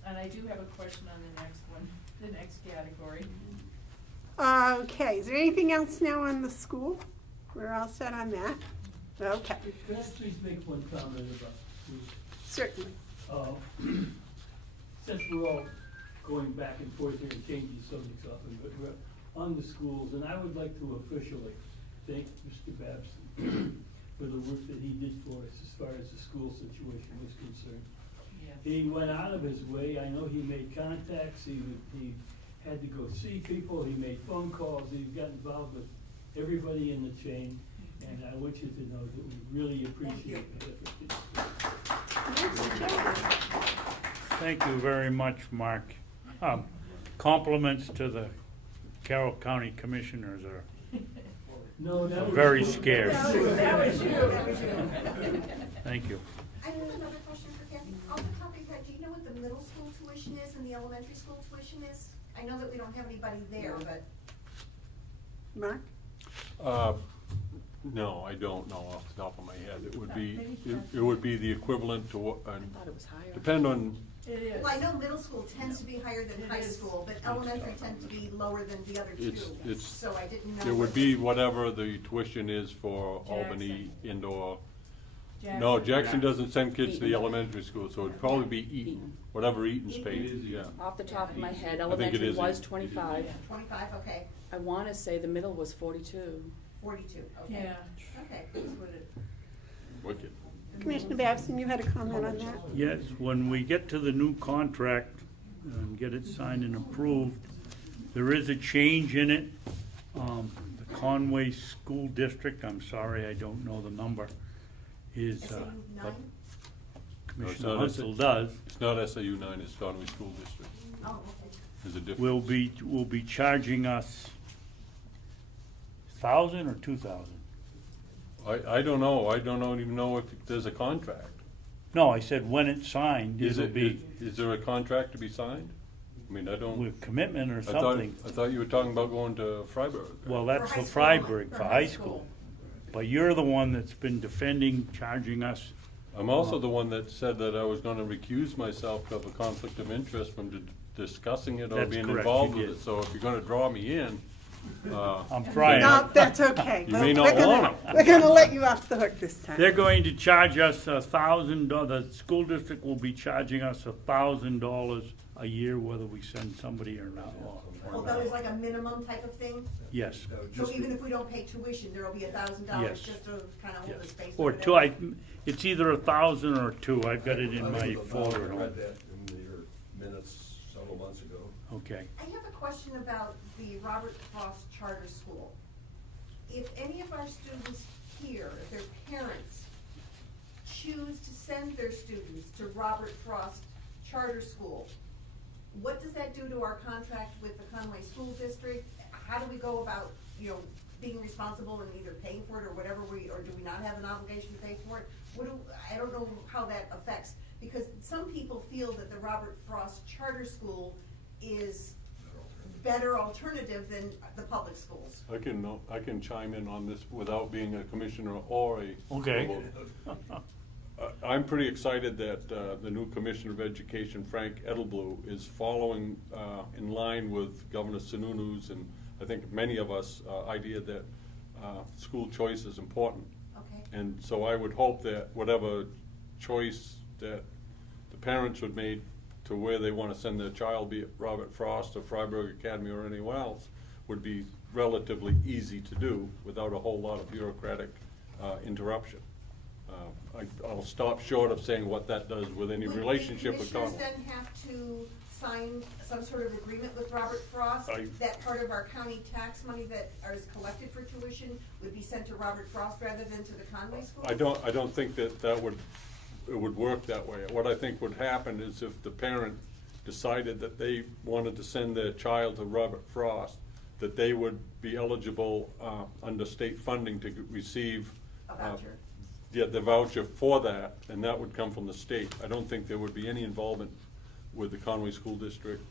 And I do have a question on the next one, the next category. Okay, is there anything else now on the school? We're all set on that? Okay, Can I please make one comment about schools? certainly. Since we're all going back and forth here and changing subjects often, but we're on the schools, and I would like to officially thank Mr. Babson for the work that he did for us as far as the school situation was concerned. Yes. He went out of his way, I know he made contacts, he had to go see people, he made phone calls, he got involved with everybody in the chain, and I want you to know that we really appreciate the effort. Thank you very much, Mark. Compliments to the Carroll County Commissioners are No, that was. very scarce. That was you. Thank you. I have another question for Kathy. Off the top of your head, do you know what the middle school tuition is and the elementary school tuition is? I know that we don't have anybody there, but Mark? No, I don't know off the top of my head. It would be, it would be the equivalent to what, I thought it was higher. depend on, It is. well, I know middle school tends to be higher than high school, but elementary tends to be lower than the other two. It's- So I didn't know. it would what be the- whatever the tuition is for Albany Jackson. indoor. No, Jackson doesn't send kids to the Eaton. elementary school, so it'd probably be Eaton, Eaton. whatever Eaton's paid, yeah. Off the top of my head, I think it elementary is was Eaton. 25. 25, okay, I want to say the middle was 42. 42, okay. Yeah, Okay. that's what it, Wicked. Commissioner Babson, you had a comment on that? Yes, when we get to the new contract and get it signed and approved, there is a change in it. The Conway School District, I'm sorry, I don't know the number, is, SAU but 9? Commissioner not Hounsel does, It's not SAU 9, it's Conway School District. Oh, okay. There's a difference. will be charging us 1,000 or 2,000? I don't know. I don't even know if there's a contract. No, I said when it's signed, Is it'll it, be is there a contract to be signed? I mean, I don't, with commitment or I something. thought you were talking about going to Freiburg. Well, that's For for high school. Freiburg, For for high high school. school. But you're the one that's been defending, charging us. I'm also the one that said that I was gonna recuse myself of a conflict of interest from discussing it or That's being correct, involved you with did. it. So if you're gonna draw me in, I'm trying. No, that's okay. You may not We're gonna- want 'em. We're gonna let you off the hook this time. They're going to charge us $1,000, the school district will be charging us $1,000 a year, whether we send somebody or not. Although it's like a minimum type of thing, Yes, That would so just be- even if we don't pay tuition, there'll be $1,000 Yes. just to kind of hold the yes. space. Or two, it's either 1,000 or 2, I've got it in I my think it was about- folder I at home. read that in your minutes several months ago. Okay. I have a question about the Robert Frost Charter School. If any of our students here, if their parents choose to send their students to Robert Frost Charter School, what does that do to our contract with the Conway School District? How do we go about, being responsible and either paying for it or whatever or do we not have an obligation to pay for it? I don't know how that affects, because some people feel that the Robert Frost Charter School is better alternative than the public schools. I can chime in on this without being a commissioner or a. Okay. I'm pretty excited that the new Commissioner of Education, Frank Edelblu, is following in line with Governor Sununu's and I think many of us idea that school choice is important. Okay. And so I would hope that whatever choice that the parents would make to where they want to send their child, be it Robert Frost or Freiburg Academy or anyone else, would be relatively easy to do without a whole lot of bureaucratic interruption. I'll stop short of saying what that does with any relationship with Would the Conway. commissioners then have to sign some sort of agreement with Robert Frost? That part of our county tax money that is collected for tuition would be sent to Robert Frost rather than to the Conway School? I don't think that it would work that way. What I think would happen is if the parent decided that they wanted to send their child to Robert Frost, that they would be eligible under state funding to receive A voucher? the voucher for that, and that would come from the state. I don't think there would be any involvement with the Conway School District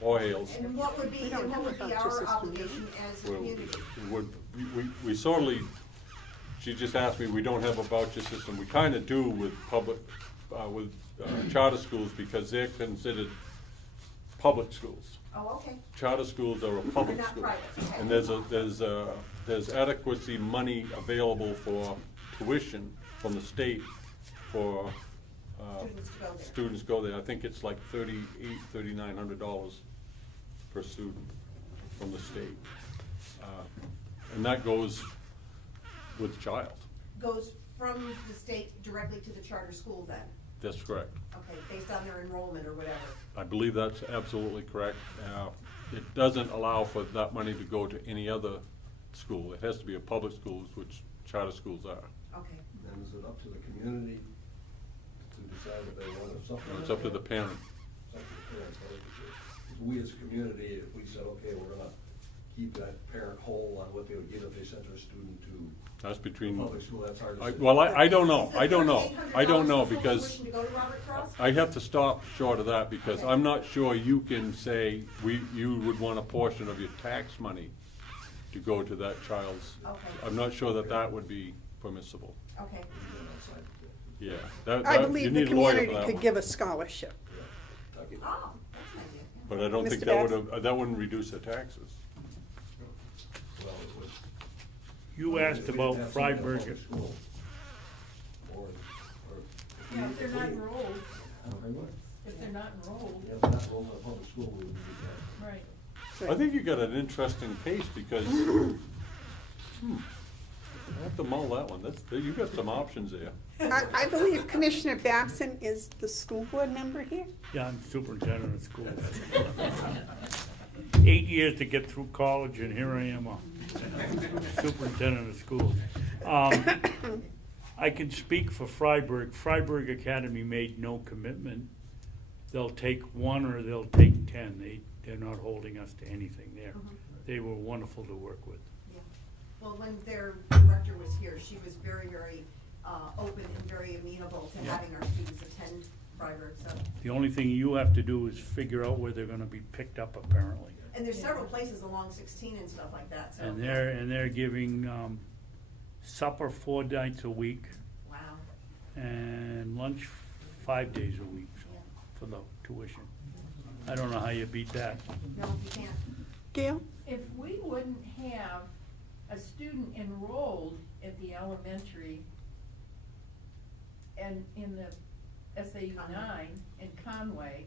or Hales. And what would be don't have a voucher our system, obligation as a Well, community? we sorely, she just asked me, we don't have a voucher system. We kind of do with public, with charter schools because they're considered public schools. Oh, okay. Charter schools are a public They're not school. private, okay. And there's adequacy money available for tuition from the state for students go there. I think it's like $3,900 per student from the state. And that goes with the child. Goes from the state directly to the charter school then? That's correct. Okay, based on their enrollment or whatever? I believe that's absolutely correct. it doesn't allow for that money to go to any other school. It has to be a public schools, which charter schools are. Okay. And is it up to the community to decide if they want to supplement? It's up to the parent. It's up to the parent, but if we as a community, if we said, okay, we're gonna keep that parent whole on what they would give if they sent their student to That's a between, public school, that's hard to say. well, I don't know, Is it I don't know, $800 for because tuition to go to Robert Cross? I have to stop short of that, because Okay. I'm not sure you can say, you would want a portion of your tax money to go to that child's. Okay. I'm not sure that would be permissible, Okay. yeah. I You believe the need a lawyer for community that could one. give a scholarship. Oh, that's an idea. But I don't think Mr. that Babson? that wouldn't reduce the taxes. Well, it would. You If asked we about didn't have somebody in a Freiburg. public school, or Yeah, if they're not enrolled, Anyway, if they're not enrolled, if they're not enrolled in a public school, we would do that. right. I think you got an interesting case, because, I have to mull that one, you got some options there. I believe Commissioner Babson is the school board member here. Yeah, I'm superintendent of schools. 8 years to get through college, and here I am, superintendent of schools. I can speak for Freiburg. Freiburg Academy made no commitment. They'll take 1 or they'll take 10. They're not holding us to anything there. They were wonderful to work with. Yeah. Well, when their director was here, she was very, very open and very amenable to Yeah. having our students attend Freiburg, so. The only thing you have to do is figure out where they're gonna be picked up, apparently. And there's several places along 16 and stuff like that, so. And they're giving supper 4 nights a week Wow. and lunch 5 days a week Yeah. for the tuition. I don't know how you beat that. No, you can't. Gail? If we wouldn't have a student enrolled at the elementary and in the SAU 9 in Conway,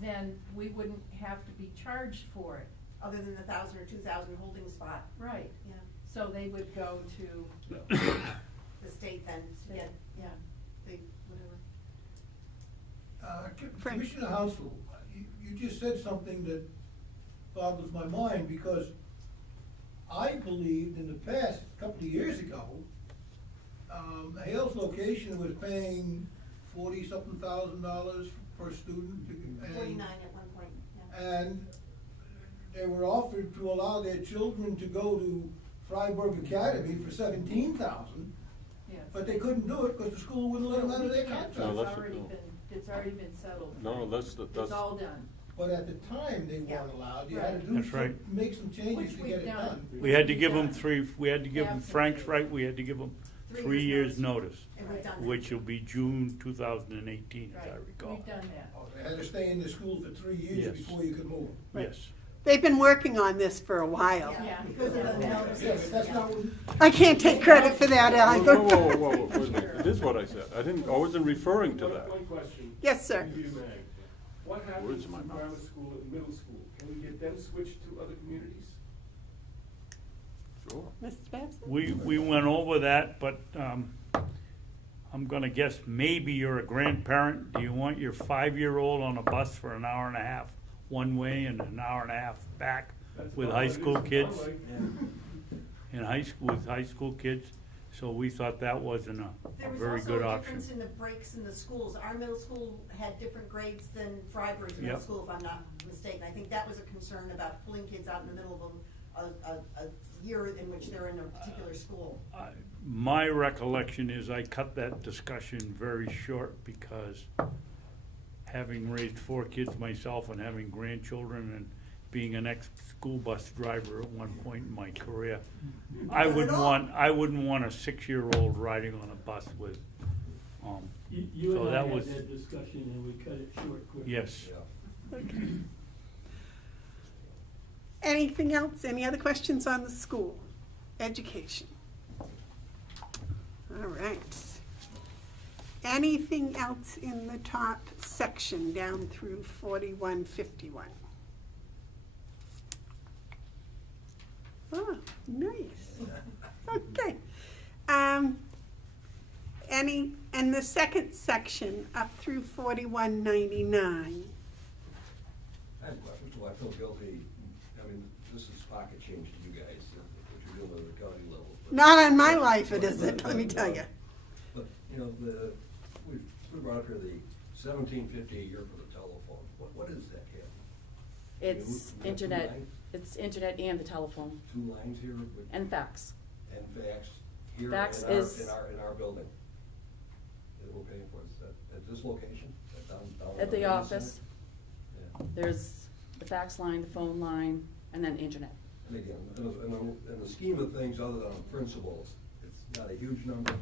then we wouldn't have to be charged for it. Other than the 1,000 or 2,000 holding spot, Right. yeah. So they would go to, The state then, yeah, yeah. they, whatever. Frank. Commissioner Hounsel, you just said something that boggles my mind, because I believed in the past, a couple of years ago, Hales Location was paying $40-something thousand per student. and- 49 at one point, yeah. And they were offered to allow their children to go to Freiburg Academy for $17,000, Yes. but they couldn't do it because the school wouldn't let them out of their No, contract. No, that's- it's already been settled. No, that's. It's all done. But at the time, they Yeah. weren't allowed, you had to do That's some, right. make some changes Which to we've get it done. done. We had to give them Frank's Absolutely. right, we had to give them 3 3 years years notice, And we've done that. which will be June 2018, as I Right, recall. we've done that. Oh, they had to stay in the school for 3 years Yes. before you could move them. Yes. They've been working on this for a while. Yeah, because of the Yeah, notices. but that's not what, I can't take credit for that Whoa, either. whoa, whoa, whoa, wait a minute. It is what I said, I wasn't referring to that. One question. Yes, sir. To you, Meg. What Words happens in to my mouth. grammar school and middle school? Can we get them switched to other communities? Sure. Mr. Babson? We went over that, but I'm gonna guess maybe you're a grandparent. Do you want your 5-year-old on a bus for an hour and a half one way and an hour and a half back That's with about high what it school is in kids? Conway. In high school, with high school kids, so we thought that wasn't There a was very also good a option. difference in the breaks in the schools. Our middle school had different grades than Freiburg's middle Yep. school, if I'm not mistaken. I think that was a concern about pulling kids out in the middle of a year in which they're in a particular school. My recollection is I cut that discussion very short because having raised 4 kids myself and having grandchildren and being an ex-school bus driver at one point in my career, I Not at wouldn't all. want a 6-year-old riding on a bus with, You So and I that had was- that discussion and we cut it short quick. yes. yeah. Anything else? Any other questions on the school? Education? All right. Anything else in the top section down through 4151? Oh, nice. Okay. And the second section up through 4199. I have questions, do I feel guilty this is pocket change to you guys, what you're doing at the county level. But- Not on my life it isn't, let me tell you. But, you know, we brought up here the $17.50 a year for the telephone. What is that, Kathy? It's We have two internet, lines? it's internet and the telephone, 2 lines here with. and fax. And fax here Fax in our, is- in our building. That we're paying for, is that at this location? Down At the business office, center? Yeah. there's the fax line, the phone line, and then internet. And again, in the scheme of things, other than principles, it's not a huge number,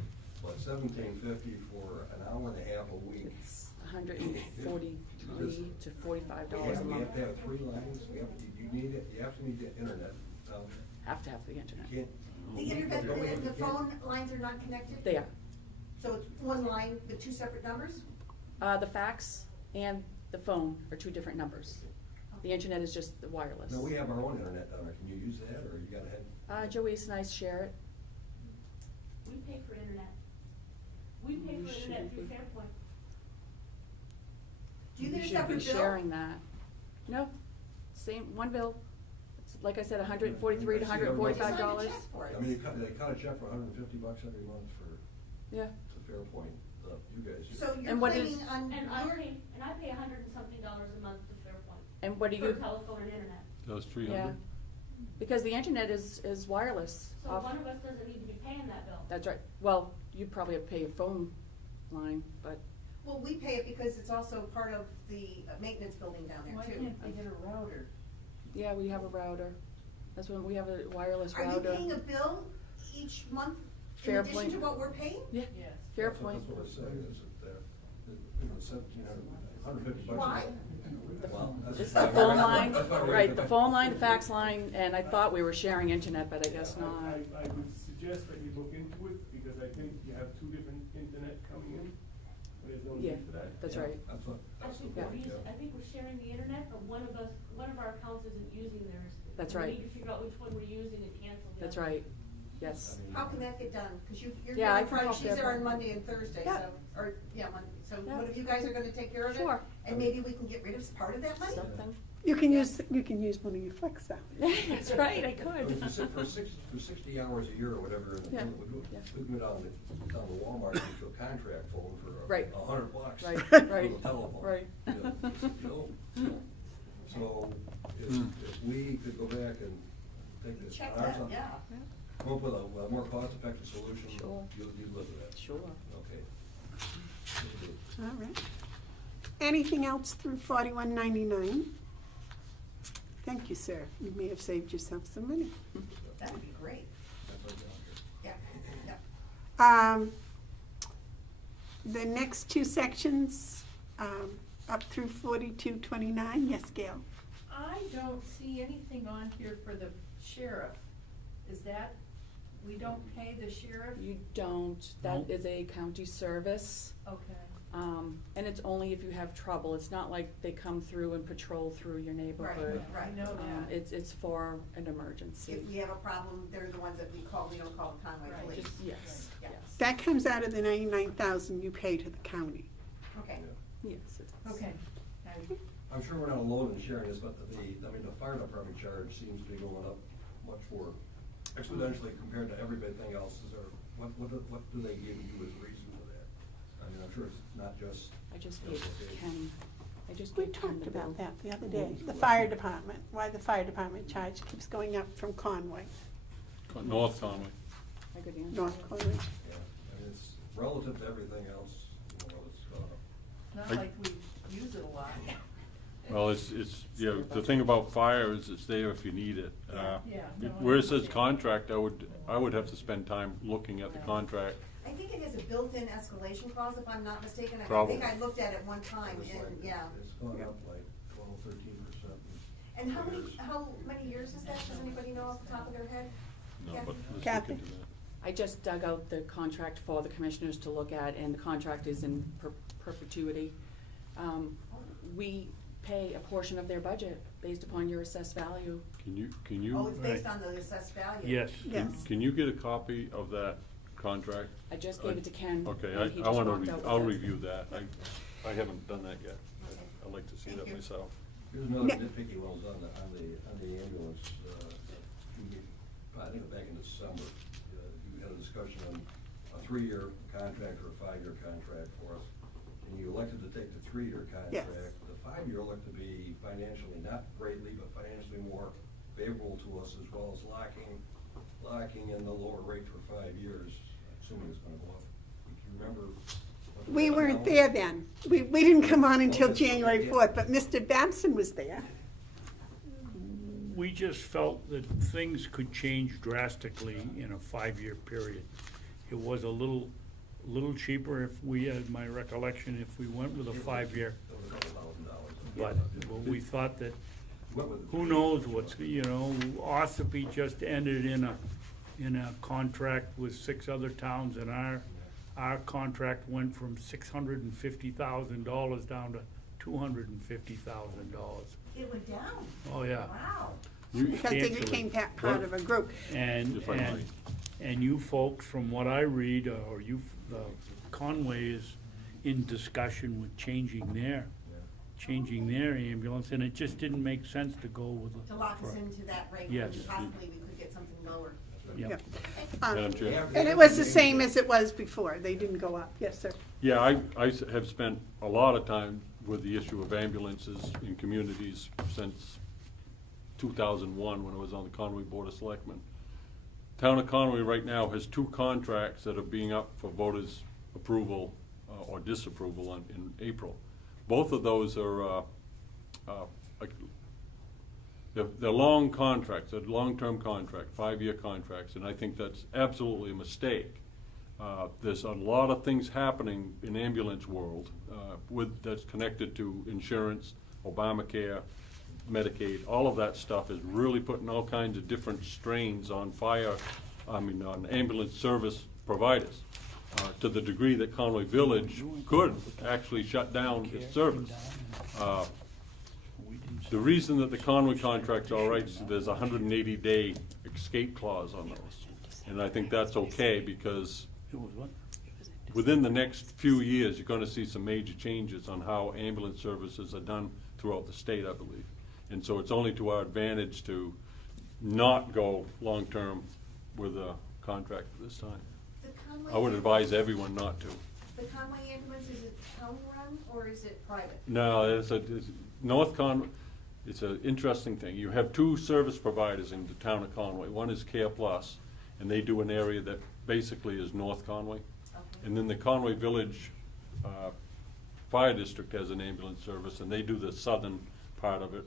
but $17.50 for an hour and a half a week. It's $143 to $45 We a have month. to have 3 lines, you need it, you have to need the internet. Have to have the internet. You can't. The internet, don't have- the you can't- phone lines are not connected? They are. So it's one line with 2 separate numbers? The fax and the phone are 2 different numbers. The internet is just the wireless. No, we have our own internet down there, can you use that, or you gotta have? Joeyce and I share it. We pay for internet. We pay We for shouldn't internet through be. Fairpoint. Do you We get a should be separate bill? sharing that. No, same, one bill. It's, like I said, $143 to $145. Check for it. I mean, they cut a check for $150 every month Yeah. to Fairpoint, you guys. So you're And what is- planning on, And I your- pay, and I pay $100 and something a month to Fairpoint. And what do For you, telephone and internet. Those yeah, 300? because the internet is wireless. So off- one of us doesn't need to be paying that bill. That's right. Well, you probably have to pay your phone line, but well, we pay it because it's also part of the maintenance building down there Why too. can't they get a router? yeah, we have a router. That's when we have a wireless Are you router. paying a bill each month in Fairpoint. addition to what we're paying? Yeah, Yes. Fairpoint. That's what I said, is it there, $1,750. Why? Well, that's- It's the phone line, that's why we're- right, the phone line, the fax line, and I thought we were sharing internet, but I guess not. I would suggest that you look into it, because I think you have 2 different internet coming in. There's no Yeah, need for that. that's Yeah, right. That's I the think Yeah. point, yeah. I think we're sharing the internet, but one of our accounts isn't using theirs. That's And right. We need to figure out which one we're using and cancel the That's other. right, yes. How can that get done? Cause you're Yeah, I here on can Friday, help she's there on Fairpoint. Monday and Thursday, Yeah. so, or, yeah, Monday. So Yeah. one of you guys are gonna take care of it? Sure. And maybe we can get rid of part of that money? Something. You can use one of your flex hours. That's right, I I mean, could. for 60 hours a year or whatever, and Yeah, we yeah. can go down to Walmart and get a contract phone for Right. $100. Right, for right, the telephone. right. So if we could go back and take this. Check on that, ourselves, yeah. Come up with a more cost-effective solution, Sure. you'd live with that. Sure. Okay. All right. Anything else through 4199? Thank you, sir. You may have saved yourself some money. That'd be great. That's our job here. Yeah, yeah. The next 2 sections, up through 4229, yes, Gail? I don't see anything on here for the sheriff. Is that, we don't pay the sheriff? You don't, that is a county service, Okay. and it's only if you have trouble. It's not like they come through and patrol through your neighborhood. Right. I know that. It's for an emergency. If we have a problem, they're the ones that we call, we don't call Conway Right. Police. Just, yes, Yeah. yes. That comes out of the 99,000 you pay to the county. Okay. Yes, it is. Okay. I'm sure we're not alone in sharing this, but the fire department charge seems to be going up much more exponentially compared to everything else. Is there, what do they give you as reason for that? I mean, I'm sure it's not just. I just you know, gave okay. Ken, I just We gave Ken talked the bill. about that the other day, the fire department, why the fire department charge keeps going up from Conway, North Conway. I could answer North that. Conway. Yeah, I mean, it's relative to everything else, it's gone up. Not like we use it a lot. Well, it's, the thing about fire is it's there if you need it. Yeah, no, Where it I says understand. contract, I would have to spend time looking at the Yeah. contract. I think it has a built-in escalation clause, if I'm not mistaken. I Probably. think I looked at it one time, It's and, like- yeah. It's gone up like 12-13%. And how many years is that? Does anybody know off the top of their head? No, Yeah. but let's look Kathy? into that. I just dug out the contract for the commissioners to look at, and the contract is in perpetuity. We pay a portion of their budget based upon your assessed value. Can you, Oh, it's based on the assessed value. Yes. Yes. can you get a copy of that contract? I just gave it to Ken. Okay, and he I just wanna, walked out with I'll it. review that. I haven't done that yet. I'd like to see Thank that you. myself. Here's another Ne- nitpicky one on the ambulance. I think back in December, you had a discussion on a 3-year contract or a 5-year contract for us. And you elected to take the 3-year Yes. contract. The 5-year looked to be financially, not greatly, but financially more favorable to us, as well as locking in the lower rate for 5 years, assuming it's gonna go up. Do you remember? what We the weren't rationale there was? then. We didn't come on until Okay. January 4th, but Mr. Babson was there. We just felt that things could change drastically in a 5-year period. It was a little cheaper if we had, my recollection, if we went with a 5-year. That was a couple $1,000. But we thought that, Went with the who knows what's, Ossipee just ended in a contract with 6 other towns, and our contract went from $650,000 down to $250,000. It went down. Oh, yeah. Wow. Because they Substantially. became part of a group. And, If I might. and you folks, from what I read, or Conway is in discussion with changing their ambulance, and it just didn't make sense to go with a. To lock us into that rate, Yes. when possibly we could get something lower. Yeah. Yeah. Madam Chair? And it was the same as it was before. They didn't go up. Yes, sir. Yeah, I have spent a lot of time with the issue of ambulances in communities since 2001, when I was on the Conway Board of Selectmen. Town of Conway right now has 2 contracts that are being up for voters' approval or disapproval in April. Both of those are, they're long contracts, they're long-term contract, 5-year contracts, and I think that's absolutely a mistake. There's a lot of things happening in ambulance world that's connected to insurance, Obamacare, Medicaid. All of that stuff is really putting all kinds of different strains on on ambulance service providers, to the degree that Conway Village could actually shut down its service. The reason that the Conway contract's all right is there's a 180-day escape clause on those. And I think that's okay, because It was what? within the next few years, you're gonna see some major changes on how ambulance services are done throughout the state, I believe. And so it's only to our advantage to not go long-term with a contract at this time. The Conway I would advise everyone not to. The Conway ambulance, is it town-run or is it private? No, it's North Conway, it's an interesting thing. You have 2 service providers in the town of Conway. One is Care Plus, and they do an area that basically is North Conway. Okay. And then the Conway Village Fire District has an ambulance service, and they do the southern part of it.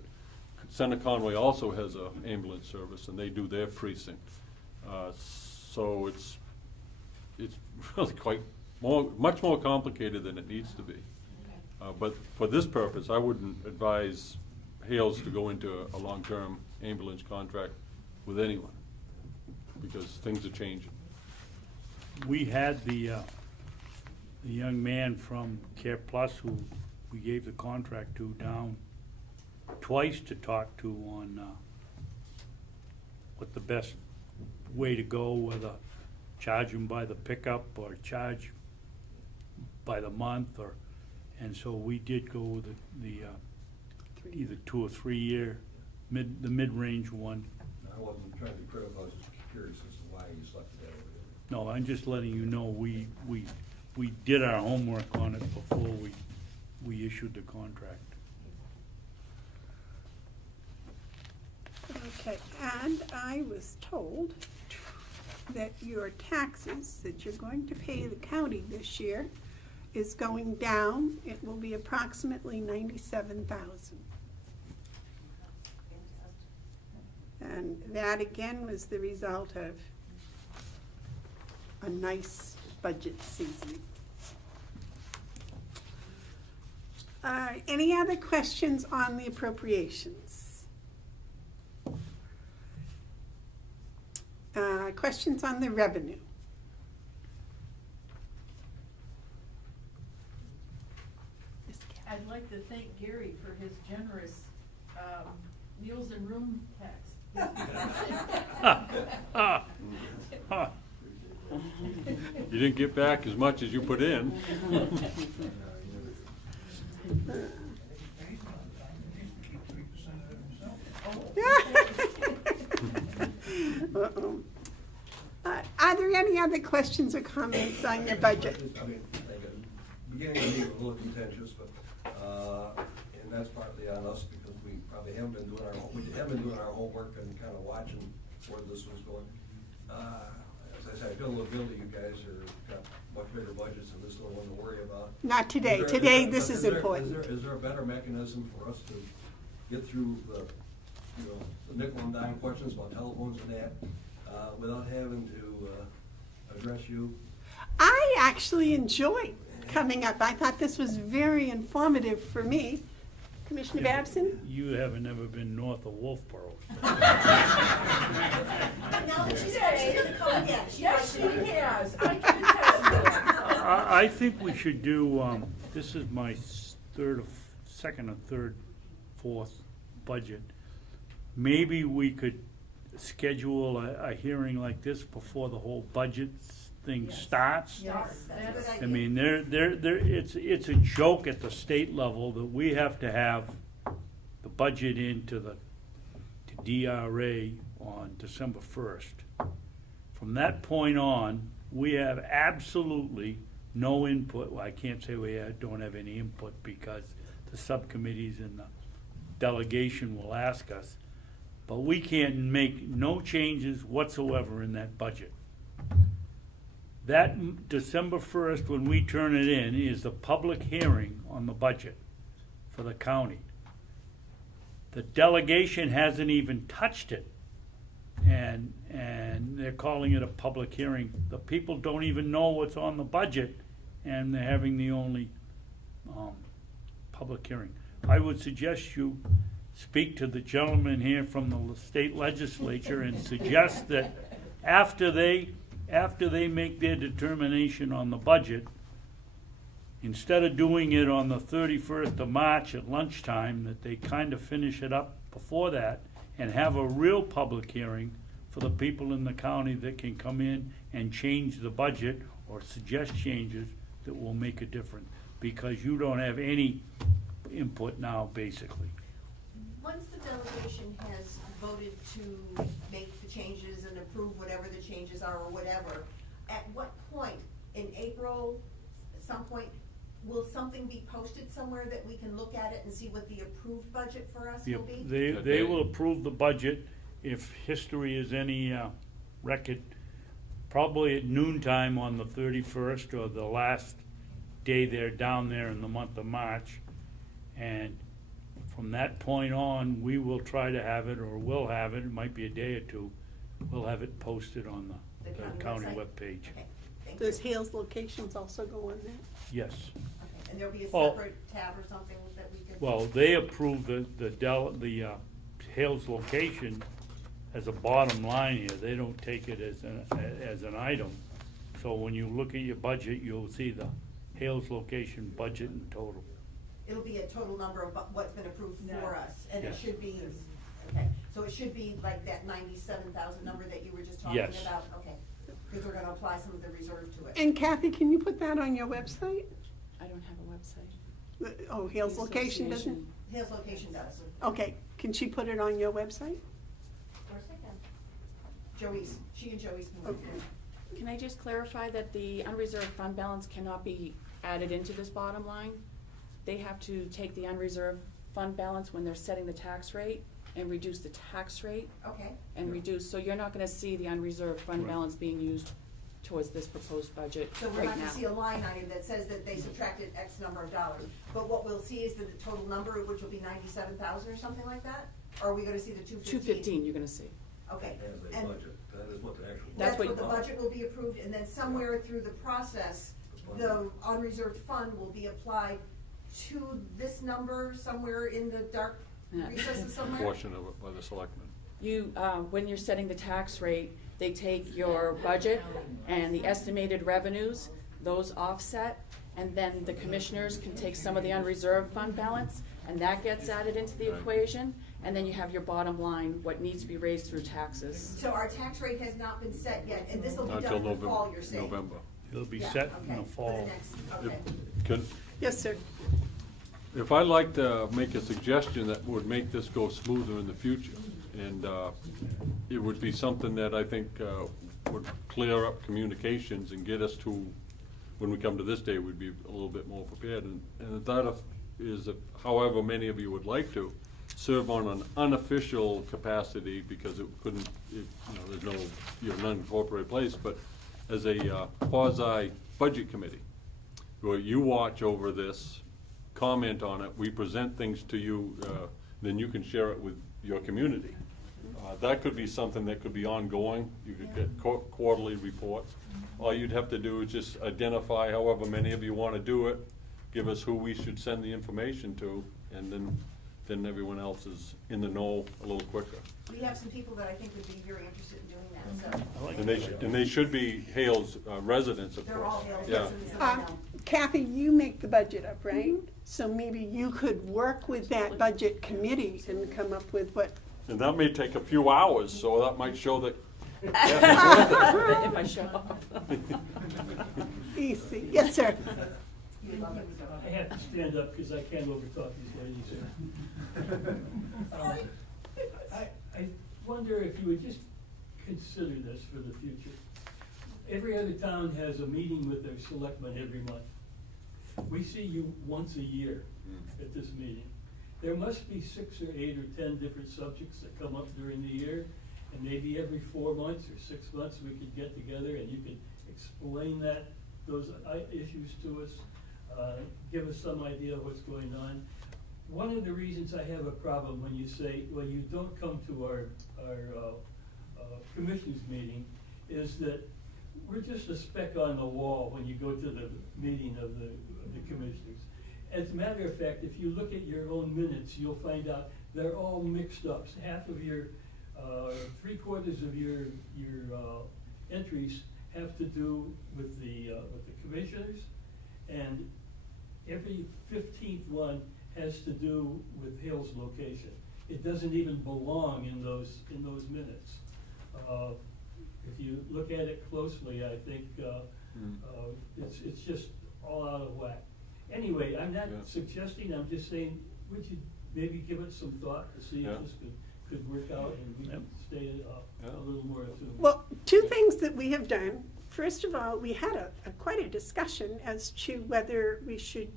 Center Conway also has an ambulance service, and they do their precinct. So it's really much more complicated than it needs to be. But for this purpose, I wouldn't advise Hales to go into a long-term ambulance contract with anyone, because things are changing. We had the young man from Care Plus who we gave the contract to down twice to talk to on what the best way to go, whether charge them by the pickup or charge by the month, and so we did go with the either 2 or 3 year, the mid-range one. I wasn't trying to be critical, I was just curious as to why you selected that over there. No, I'm just letting you know, we did our homework on it before we issued the contract. Okay, and I was told that your taxes that you're going to pay the county this year is going down. It will be approximately $97,000. And that again was the result of a nice budget season. Any other questions on the appropriations? Questions on the revenue? I'd like to thank Gary for his generous meals and room tax. You didn't get back as much as you put in. Uh-oh. Are there any other questions or comments on your budget? I mean, beginning of the meeting was a little contentious, but, and that's partly on us because we probably haven't been doing our homework and kind of watching where this was going. As I said, I feel a little guilty. You guys got much bigger budgets and this little one to worry about. Not today. Is there- Today, this is important. Is there a better mechanism for us to get through the, the nickel and dime questions about telephones and that, without having to, address you? I actually enjoyed coming up. I thought this was very informative for me. Commissioner Babson? You haven't ever been north of Wolfboro. Now that she's ready to come again. Yes, she has. I can attest to that. I think we should do, this is my second or third, fourth budget. Maybe we could schedule a hearing like this before the whole budget thing starts. Yes, that's a good idea. I mean, it's a joke at the state level that we have to have the budget into to DRA on December 1st. From that point on, we have absolutely no input. Well, I can't say we don't have any input because the subcommittees and the delegation will ask us, but we can't make no changes whatsoever in that budget. That December 1st, when we turn it in, is the public hearing on the budget for the county. The delegation hasn't even touched it, and they're calling it a public hearing. The people don't even know what's on the budget, and they're having the only public hearing. I would suggest you speak to the gentleman here from the state legislature and suggest that after they make their determination on the budget, instead of doing it on the 31st of March at lunchtime, that they kind of finish it up before that and have a real public hearing for the people in the county that can come in and change the budget or suggest changes that will make a difference, because you don't have any input now, basically. Once the delegation has voted to make the changes and approve whatever the changes are or whatever, at what point, in April, at some point, will something be posted somewhere that we can look at it and see what the approved budget for us will be? They will approve the budget, if history is any record, probably at noontime on the 31st or the last day they're down there in the month of March. And from that point on, we will try to have it, or will have it, it might be a day or two, we'll have it posted on the county website? webpage. Okay, thank you. Does Hales Locations also go on that? Yes. Okay, and there'll be a Oh. separate tab or something that we can? Well, they approve the Hales Location as a bottom line here. They don't take it as an item. So when you look at your budget, you'll see the Hales Location budget in total. It'll be a total number of what's been approved for us, and it Yes. should be, okay, so it should be like that 97,000 number that you were just talking Yes. about? Okay, because we're gonna apply some of the reserve to it. And Kathy, can you put that on your website? I don't have a website. Oh, Hales Location doesn't? Association. Hales Location does. Okay, can she put it on your website? Of course I can. She and Joey's can work Okay. it. Can I just clarify that the unreserved fund balance cannot be added into this bottom line? They have to take the unreserved fund balance when they're setting the tax rate and reduce the tax rate Okay, and reduce, so you're not gonna see the unreserved fund Right. balance being used towards this proposed budget so we're right not gonna see a now. line item that says that they subtracted X number of dollars, but what we'll see is the total number, which will be 97,000 or something like that? Or are we gonna see the 215? 215 you're gonna see. Okay, As a and budget, that is what the actual. That's that's what what- the budget will be approved, and then somewhere through the process, the unreserved fund will be applied to this number somewhere in the dark Yeah. recesses somewhere? Portion of it by the selectmen. You, when you're setting the tax rate, they take your budget and the estimated revenues, those offset, and then the commissioners can take some of the unreserved fund balance, and that gets added into the Right. equation, and then you have your bottom line, what needs to be raised through taxes. So our tax rate has not been set yet, and this will be Not done till in the fall, you're saying? November. It'll be Yeah, set in okay, the for fall. next- Okay. Yes, sir. If I'd like to make a suggestion that would make this go smoother in the future, And it would be something that I think would clear up communications and get us to, when we come to this day, we'd be a little bit more prepared. And the thought is if however many of you would like to, serve on an unofficial capacity, because it couldn't, there's no, an unincorporated place, but as a quasi budget committee, where you watch over this, comment on it, we present things to you, then you can share it with your community. That could be something that could be ongoing. You could get quarterly reports. All you'd have to do is just identify however many of you want to do it, give us who we should send the information to, and then everyone else is in the know a little quicker. We have some people that I think would be very interested in doing that, so. And they should be Hales residents, of course. They're all Hales Yeah. residents, and I know. Kathy, you make the budget up, right? So maybe you could work with that budget committee and come up with what. And that may take a few hours, so that might show that. If I show up. Easy. Yes, sir. I have to stand up because I can't overtalk these ladies here. I wonder if you would just consider this for the future. Every other town has a meeting with their selectmen every month. We see you once a year at this meeting. There must be 6 or 8 or 10 different subjects that come up during the year, and maybe every 4 months or 6 months we could get together and you could explain those issues to us, give us some idea of what's going on. One of the reasons I have a problem when you say, well, you don't come to our commissioners meeting, is that we're just a speck on the wall when you go to the meeting of the commissioners. As a matter of fact, if you look at your own minutes, you'll find out they're all mixed up. So half of your, 3/4 of your entries have to do with the commissioners, and every 15th one has to do with Hales location. It doesn't even belong in those minutes. If you look at it closely, I think it's just all out of whack. Anyway, I'm not suggesting, I'm just saying, would you maybe give it some thought to see if this could work out and we can stay a little more attuned? Well, 2 things that we have done. First of all, we had quite a discussion as to whether we should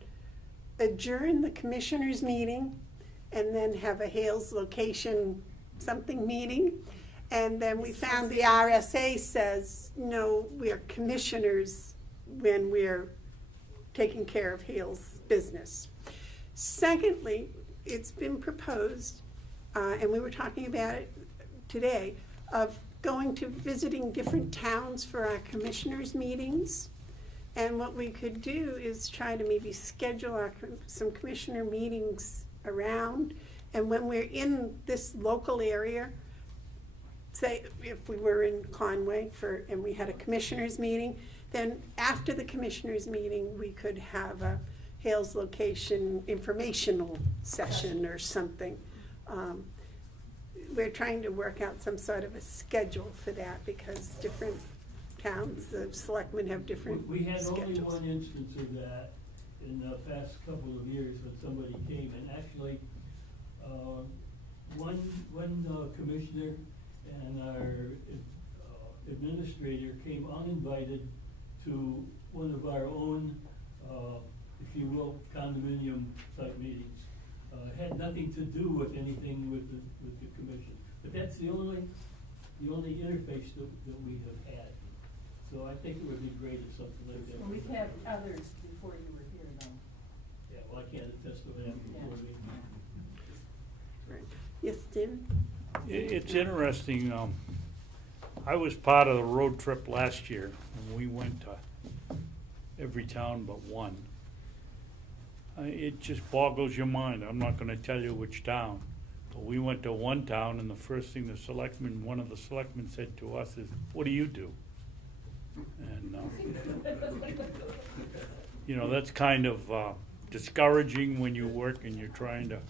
adjourn the commissioners' meeting and then have a Hales location something meeting. And then we found the RSA says, no, we are commissioners when we're taking care of Hales business. Secondly, it's been proposed, and we were talking about it today, of going to visiting different towns for our commissioners' meetings. And what we could do is try to maybe schedule some commissioner meetings around. And when we're in this local area, say if we were in Conway and we had a commissioners meeting, then after the commissioners meeting, we could have a Hales location informational session or something. We're trying to work out some sort of a schedule for that because different towns, the selectmen have different We had schedules. only one instance of that in the past couple of years when somebody came, and actually, one commissioner and our administrator came uninvited to one of our own, if you will, condominium type meetings. Had nothing to do with anything with the commission, but that's the only interface that we have had. So I think it would be great if something like that. Well, we've had others before you were here, though. Yeah, well, I can't attest to that before me. Right. Yes, David? It's interesting, I was part of the road trip last year, and we went to every town but one. It just boggles your mind. I'm not gonna tell you which town, but we went to one town, and the first thing one of the selectmen said to us is, "What do you do?" And, that's kind of discouraging when you work and you're trying to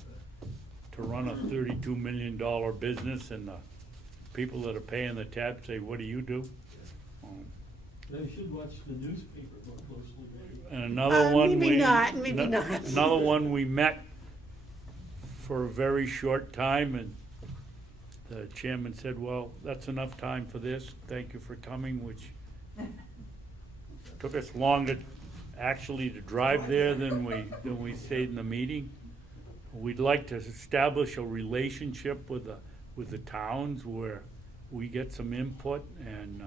run a $32 million business, and the people that are paying the tab say, "What do you do?" They should watch the newspaper more closely. And another one, maybe not, maybe not. Another one, we met for a very short time, and the chairman said, well, that's enough time for this, thank you for coming, which took us longer actually to drive there than we stayed in the meeting. We'd like to establish a relationship with the towns where we get some input, and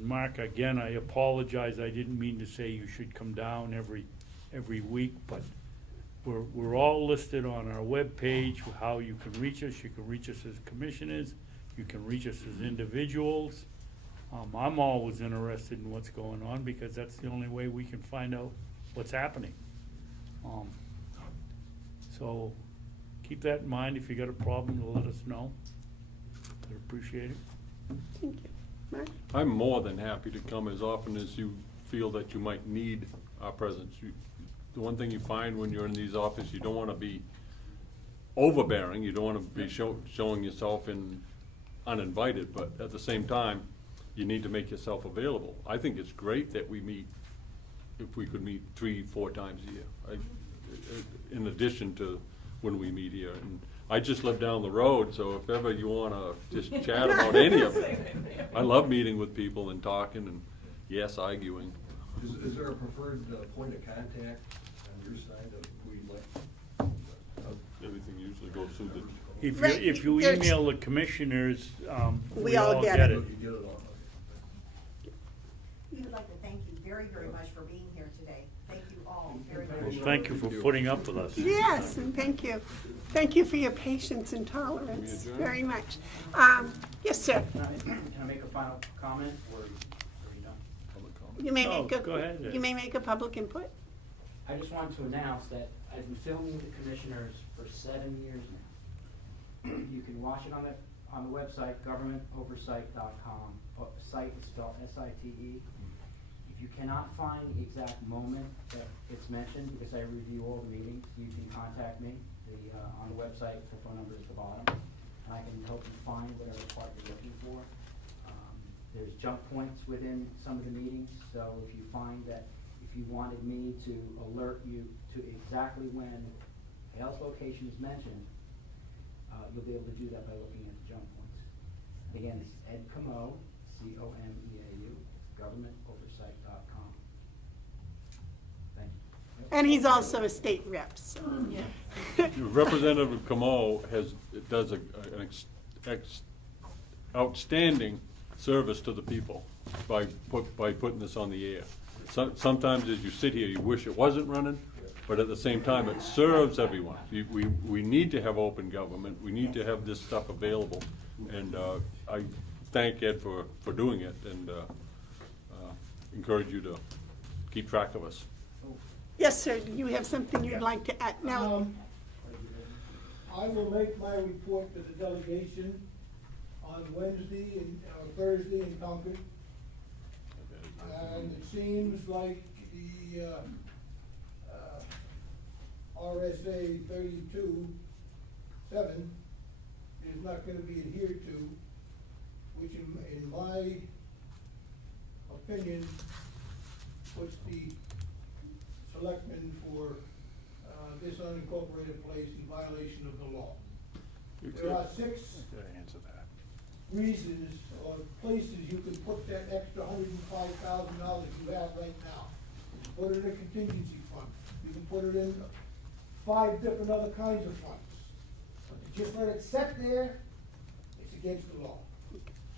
Mark, again, I apologize, I didn't mean to say you should come down every week, but we're all listed on our webpage, how you can reach us. You can reach us as commissioners, you can reach us as individuals. I'm always interested in what's going on, because that's the only way we can find out what's happening. So keep that in mind. If you got a problem, let us know. I'd appreciate it. Thank you. Mark? I'm more than happy to come as often as you feel that you might need our presence. The one thing you find when you're in these offices, you don't want to be overbearing. You don't want to be showing yourself uninvited, but at the same time, you need to make yourself available. I think it's great that we meet, if we could meet 3-4 times a year, in addition to when we meet here. And I just live down the road, so if ever you want to just chat about any of it, I love meeting with people and talking and, yes, arguing. Is there a preferred point of contact on your side that we'd like? Everything usually goes through the. If you There's- email the commissioners, We all get it. You get it all. We would like to thank you very, very much for being here today. Thank you all very, very much. Thank you for putting up with us. Yes, and thank you. Thank you for your patience and tolerance, adjourn? very much. Yes, sir. Can I make a final comment, or are you done? You may Oh, make a, go ahead. you may make a public input. I just wanted to announce that I've been filming the commissioners for 7 years now. You can watch it on the website, GovernmentOversite.com. Site is spelled S-I-T-E. If you cannot find the exact moment that it's mentioned, because I review all the meetings, you can contact me. On the website, the phone number is at the bottom, and I can help you find whatever part you're looking for. There's jump points within some of the meetings, so if you find that if you wanted me to alert you to exactly when Hales Location is mentioned, you'll be able to do that by looking at the jump points. Again, this is Ed Comeau, C-O-M-E-A-U, GovernmentOversite.com. Thank you. And he's also a state rep, so. Representative Comeau does an outstanding service to the people by putting this on the air. Sometimes as you sit here, you wish it wasn't running, but at the same time, it serves everyone. We need to have open government. We need to have this stuff available. And I thank Ed for doing it, and encourage you to keep track of us. Yes, sir, do you have something you'd like to add? Now, I will make my report to the delegation on Wednesday and Thursday in Concord. And it seems like the RSA 32(7) is not gonna be adhered to, which in my opinion puts the selectmen for this unincorporated place in violation of the law. There are 6 reasons or places you can put that extra $105,000 you have right now. You can put it in a contingency fund. You can put it in 5 different other kinds of funds. But to just let it sit there, it's against the law.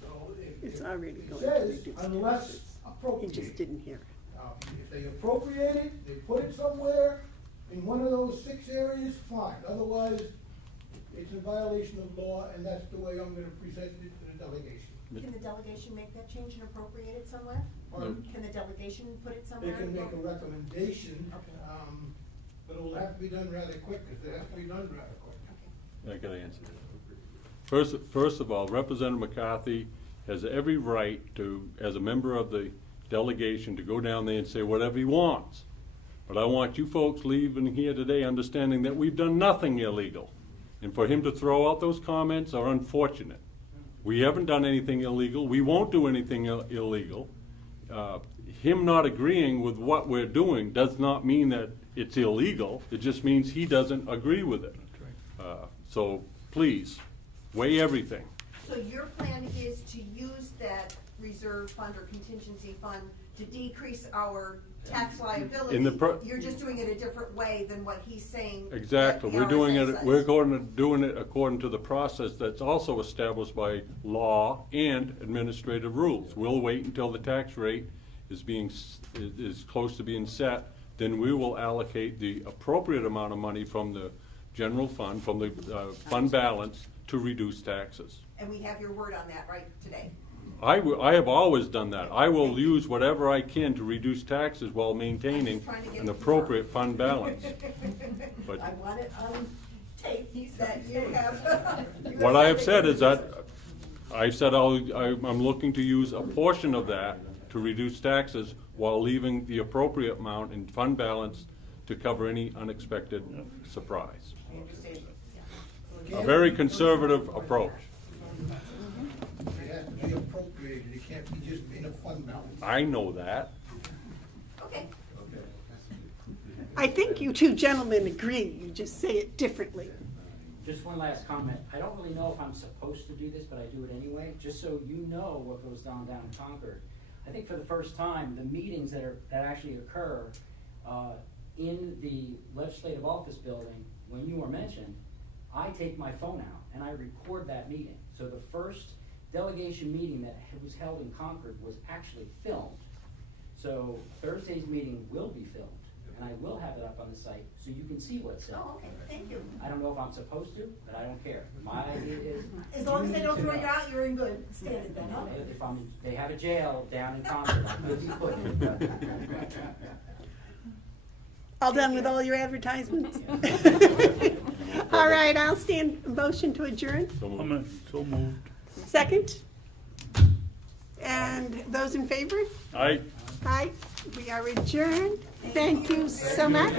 So It's if already it going to says reduce unless taxes. He appropriated. just didn't hear it. If they appropriate it, they put it somewhere in one of those 6 areas, fine. Otherwise, it's in violation of law, and that's the way I'm gonna present it to the delegation. Can the delegation make that change and appropriate it somewhere? Or No. can the delegation put it They somewhere? can make a recommendation, Okay. but it'll have to be done rather quick, because it has to be done rather quick. Okay. I gotta answer that. First of all, Representative McCarthy has every right to, as a member of the delegation, to go down there and say whatever he wants. But I want you folks leaving here today understanding that we've done nothing illegal. And for him to throw out those comments are unfortunate. We haven't done anything illegal. We won't do anything illegal. Him not agreeing with what we're doing does not mean that it's illegal. It just means he doesn't agree with it. So please, weigh everything. So your plan is to use that reserve fund or contingency fund to decrease our tax liability? In the You're just doing it a different way than what he's saying. Exactly, that the we're doing RSA it, says. we're going to, doing it according to the process that's also established by law and administrative rules. We'll wait until the tax rate is close to being set, then we will allocate the appropriate amount of money from the general fund, from the fund balance, to reduce taxes. And we have your word on that, right, today? I have always done that. I will use whatever I can to reduce taxes while maintaining Trying to get an it appropriate fund balance. But I want it on tape, that you have. what I have said is that, I've said I'm looking to use a portion of that to reduce taxes while leaving the appropriate amount in fund balance to cover any unexpected surprise. A very conservative approach. It has to be appropriated, it can't be just in a fund balance. I know that. Okay. I think you two gentlemen agree, you just say it differently. Just one last comment. I don't really know if I'm supposed to do this, but I do it anyway, just so you know what goes down in Concord. I think for the first time, the meetings that actually occur in the legislative office building, when you are mentioned, I take my phone out and I record that meeting. So the first delegation meeting that was held in Concord was actually filmed. So Thursday's meeting will be filmed, and I will have it up on the site so you can see what's said. Oh, okay, thank you. I don't know if I'm supposed to, but I don't care. My idea is. As long as they don't throw you out, you're in good standing then, huh? If they have a jail down in Concord, I could be put in. All done with all your advertisements? All right, I'll stand motion to adjourn. So moved. Second? And those in favor? Aye. Aye, we are adjourned. Thank you so much.